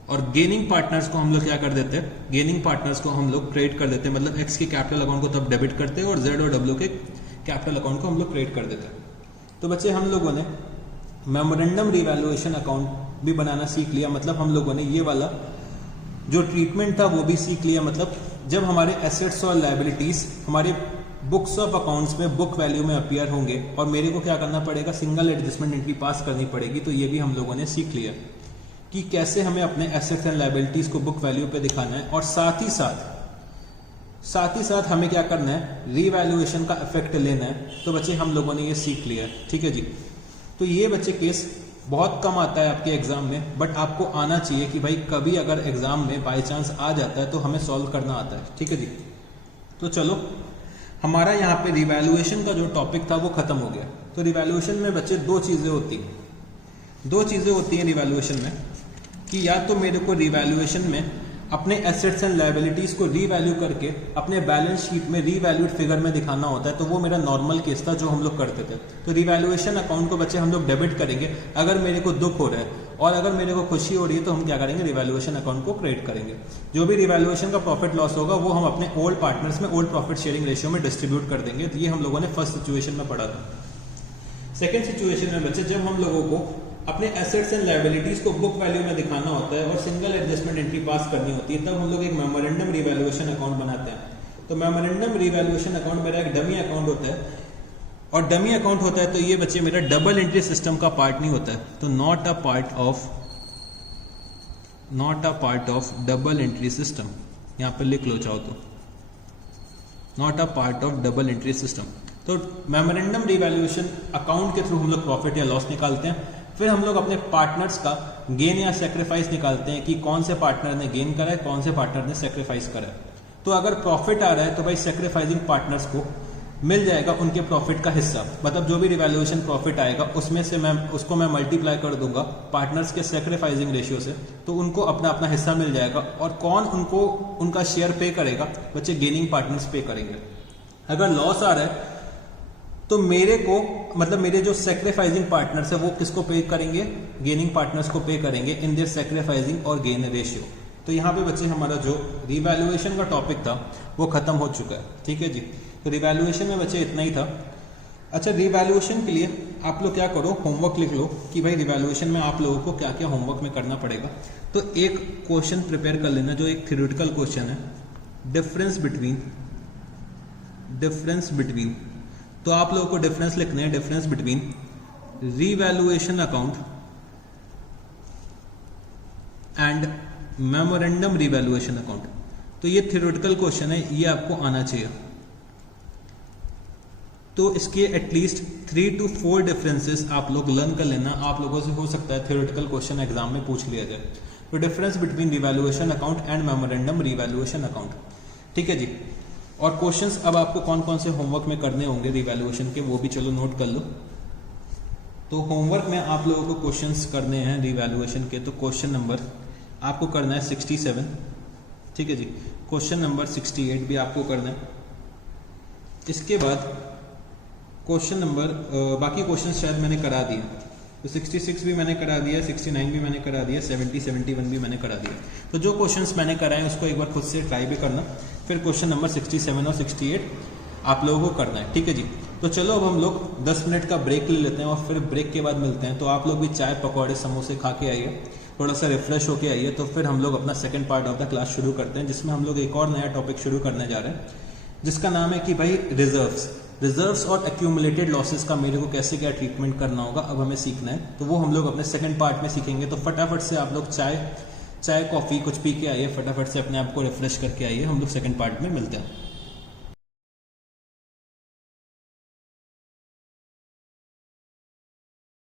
और गेनिंग पार्टनर्स को हम लोग क्या कर देते हैं, गेनिंग पार्टनर्स को हम लोग क्रेडिट कर देते हैं, मतलब एक्स के कैपिटल अकाउंट को तब डेबिट करते हैं और जेड और डब्ल्यू के कैपिटल अकाउंट को हम लोग क्रेडिट कर देते हैं। तो बच्चे हम लोगों ने मेमोरेंडम रिवैल्यूएशन अकाउंट भी बनाना सीख लिया, मतलब हम लोगों ने ये वाला जो ट्रीटमेंट था वो भी सीख लिया। मतलब जब हमारे एसेट्स और लायबिलिटीज हमारे बुक्स ऑफ अकाउंट्स में बुक वैल्यू में अपीयर होंगे और मेरे को क्या करना पड़ेगा, सिंगल एडजस्टमेंट एंट्री पास करनी पड़ेगी। तो ये भी हम लोगों ने सीख लिया कि कैसे हमें अपने एसेट्स एंड लायबिलिटीज को बुक वैल्यू पे दिखाना है, और साथ ही साथ हमें क्या करना है, रीवैल्यूएशन का इफेक्ट लेना है। तो बच्चे हम लोगों ने ये सीख लिया है। ठीक है जी। तो ये बच्चे केस बहुत कम आता है आपके एग्जाम में, बट आपको आना चाहिए कि भाई कभी अगर एग्जाम में बाय चांस आ जाता है तो हमें सॉल्व करना आता है। ठीक है जी। तो चलो हमारा यहाँ पे रिवैल्यूएशन का जो टॉपिक था वो खत्म हो गया। तो रिवैल्यूएशन में बच्चे दो चीजें होती हैं रिवैल्यूएशन में, कि या तो मेरे को रिवैल्यूएशन में अपने एसेट्स एंड लायबिलिटीज को रीवैल्यू करके अपने बैलेंस शीट में रीवैल्यूड फिगर में दिखाना होता है। तो वो मेरा नॉर्मल केस था जो हम लोग करते थे। तो रिवैल्यूएशन अकाउंट को बच्चे हम लोग डेबिट करेंगे अगर मेरे को दुख हो रहा है, और अगर मेरे को खुशी हो रही है तो हम क्या करेंगे, रिवैल्यूएशन अकाउंट को क्रेडिट करेंगे। जो भी रिवैल्यूएशन का प्रॉफिट लॉस होगा वो हम अपने ओल्ड पार्टनर्स में ओल्ड प्रॉफिट शेयरिंग रेशियो में डिस्ट्रीब्यूट कर देंगे। तो ये हम लोगों ने फर्स्ट सिचुएशन में पढ़ा था। सेकेंड सिचुएशन में बच्चे जब हम लोगों को अपने एसेट्स एंड लायबिलिटीज को बुक वैल्यू में दिखाना होता है और सिंगल एडजस्टमेंट एंट्री पास करनी होती है, तब हम लोग एक मेमोरेंडम रिवैल्यूएशन अकाउंट बनाते हैं। तो मेमोरेंडम रिवैल्यूएशन अकाउंट मेरा एक डमी अकाउंट होता है, और डमी अकाउंट होता है तो ये बच्चे मेरा डबल एंट्री सिस्टम का पार्ट नहीं होता है। तो not a part of double entry system, यहां पर लिख लो चाहो तो, not a part of double entry system. तो मेमोरेंडम रिवैल्यूएशन अकाउंट के थ्रू हम लोग प्रॉफिट या लॉस निकालते हैं। फिर हम लोग अपने पार्टनर्स का गेन या सेक्रीफाइस निकालते हैं कि कौन से पार्टनर ने गेन करा है, कौन से पार्टनर ने सेक्रीफाइस करा है। तो अगर प्रॉफिट आ रहा है तो भाई सेक्रीफाइसिंग पार्टनर्स को मिल जाएगा उनके प्रॉफिट का हिस्सा, मतलब जो भी रिवैल्यूएशन प्रॉफिट आएगा उसमें से उसको मैं मल्टीप्लाई कर दूंगा पार्टनर्स के सेक्रीफाइसिंग रेशियो से, तो उनको अपना अपना हिस्सा मिल जाएगा। और कौन उनको उनका शेयर पे करेगा, बच्चे गेनिंग पार्टनर्स पे करेंगे। अगर लॉस आ रहा है तो मेरे को मतलब मेरे जो सेक्रीफाइसिंग पार्टनर्स है वो किसको पे करेंगे, गेनिंग पार्टनर्स को पे करेंगे इन देयर सेक्रीफाइसिंग और गेन रेशियो। तो यहाँ पे बच्चे हमारा जो रिवैल्यूएशन का टॉपिक था वो खत्म हो चुका है, ठीक है जी। तो रिवैल्यूएशन में बच्चे इतना ही था। अच्छा, रिवैल्यूएशन के लिए आप लोग क्या करो, होमवर्क लिख लो कि भाई रिवैल्यूएशन में आप लोगों को क्या क्या होमवर्क में करना पड़ेगा। तो एक क्वेश्चन प्रिपेयर कर लेना जो एक थ्योरेटिकल क्वेश्चन है, डिफरेंस बिटवीन। तो आप लोगों को डिफरेंस लिखना है, difference between revaluation account and memorandum revaluation account. तो ये थ्योरेटिकल क्वेश्चन है, ये आपको आना चाहिए। तो इसके एटलीस्ट 3 to 4 डिफरेंसेस आप लोग लर्न कर लेना। आप लोगों से हो सकता है थ्योरेटिकल क्वेश्चन एग्जाम में पूछ लिया जाए। तो difference between revaluation account and memorandum revaluation account, ठीक है जी। और क्वेश्चंस अब आपको कौन कौन से होमवर्क में करने होंगे रिवैल्यूएशन के, वो भी चलो नोट कर लो। तो होमवर्क में आप लोगों को क्वेश्चंस करने हैं रिवैल्यूएशन के। तो क्वेश्चन नंबर आपको करना है 67, ठीक है जी। क्वेश्चन नंबर 68 भी आपको करना है। इसके बाद क्वेश्चन नंबर बाकी क्वेश्चन शायद मैंने करा दिए। तो 66 भी मैंने करा दिया, 69 भी मैंने करा दिया, 70, 71 भी मैंने करा दिया। तो जो क्वेश्चंस मैंने कराए उसको एक बार खुद से ट्राई भी करना। फिर क्वेश्चन नंबर 67 और 68 आप लोगों को करना है, ठीक है जी। तो चलो अब हम लोग 10 मिनट का ब्रेक ले लेते हैं और फिर ब्रेक के बाद मिलते हैं। तो आप लोग भी चाय पकौड़े समोसे खा के आइए, थोड़ा सा रिफ्रेश होके आइए। तो फिर हम लोग अपना second part of the class शुरू करते हैं, जिसमें हम लोग एक और नया टॉपिक शुरू करने जा रहे हैं, जिसका नाम है कि भाई रिजर्व्स और एक्यूमुलेटेड लॉसेस का मेरे को कैसे क्या ट्रीटमेंट करना होगा, अब हमें सीखना है। तो वो हम लोग अपने सेकंड पार्ट में सीखेंगे। तो फटाफट से आप लोग चाय कॉफ़ी कुछ पी के आइए, फटाफट से अपने आप को रिफ्रेश करके आइए। हम लोग सेकंड पार्ट में मिलते हैं।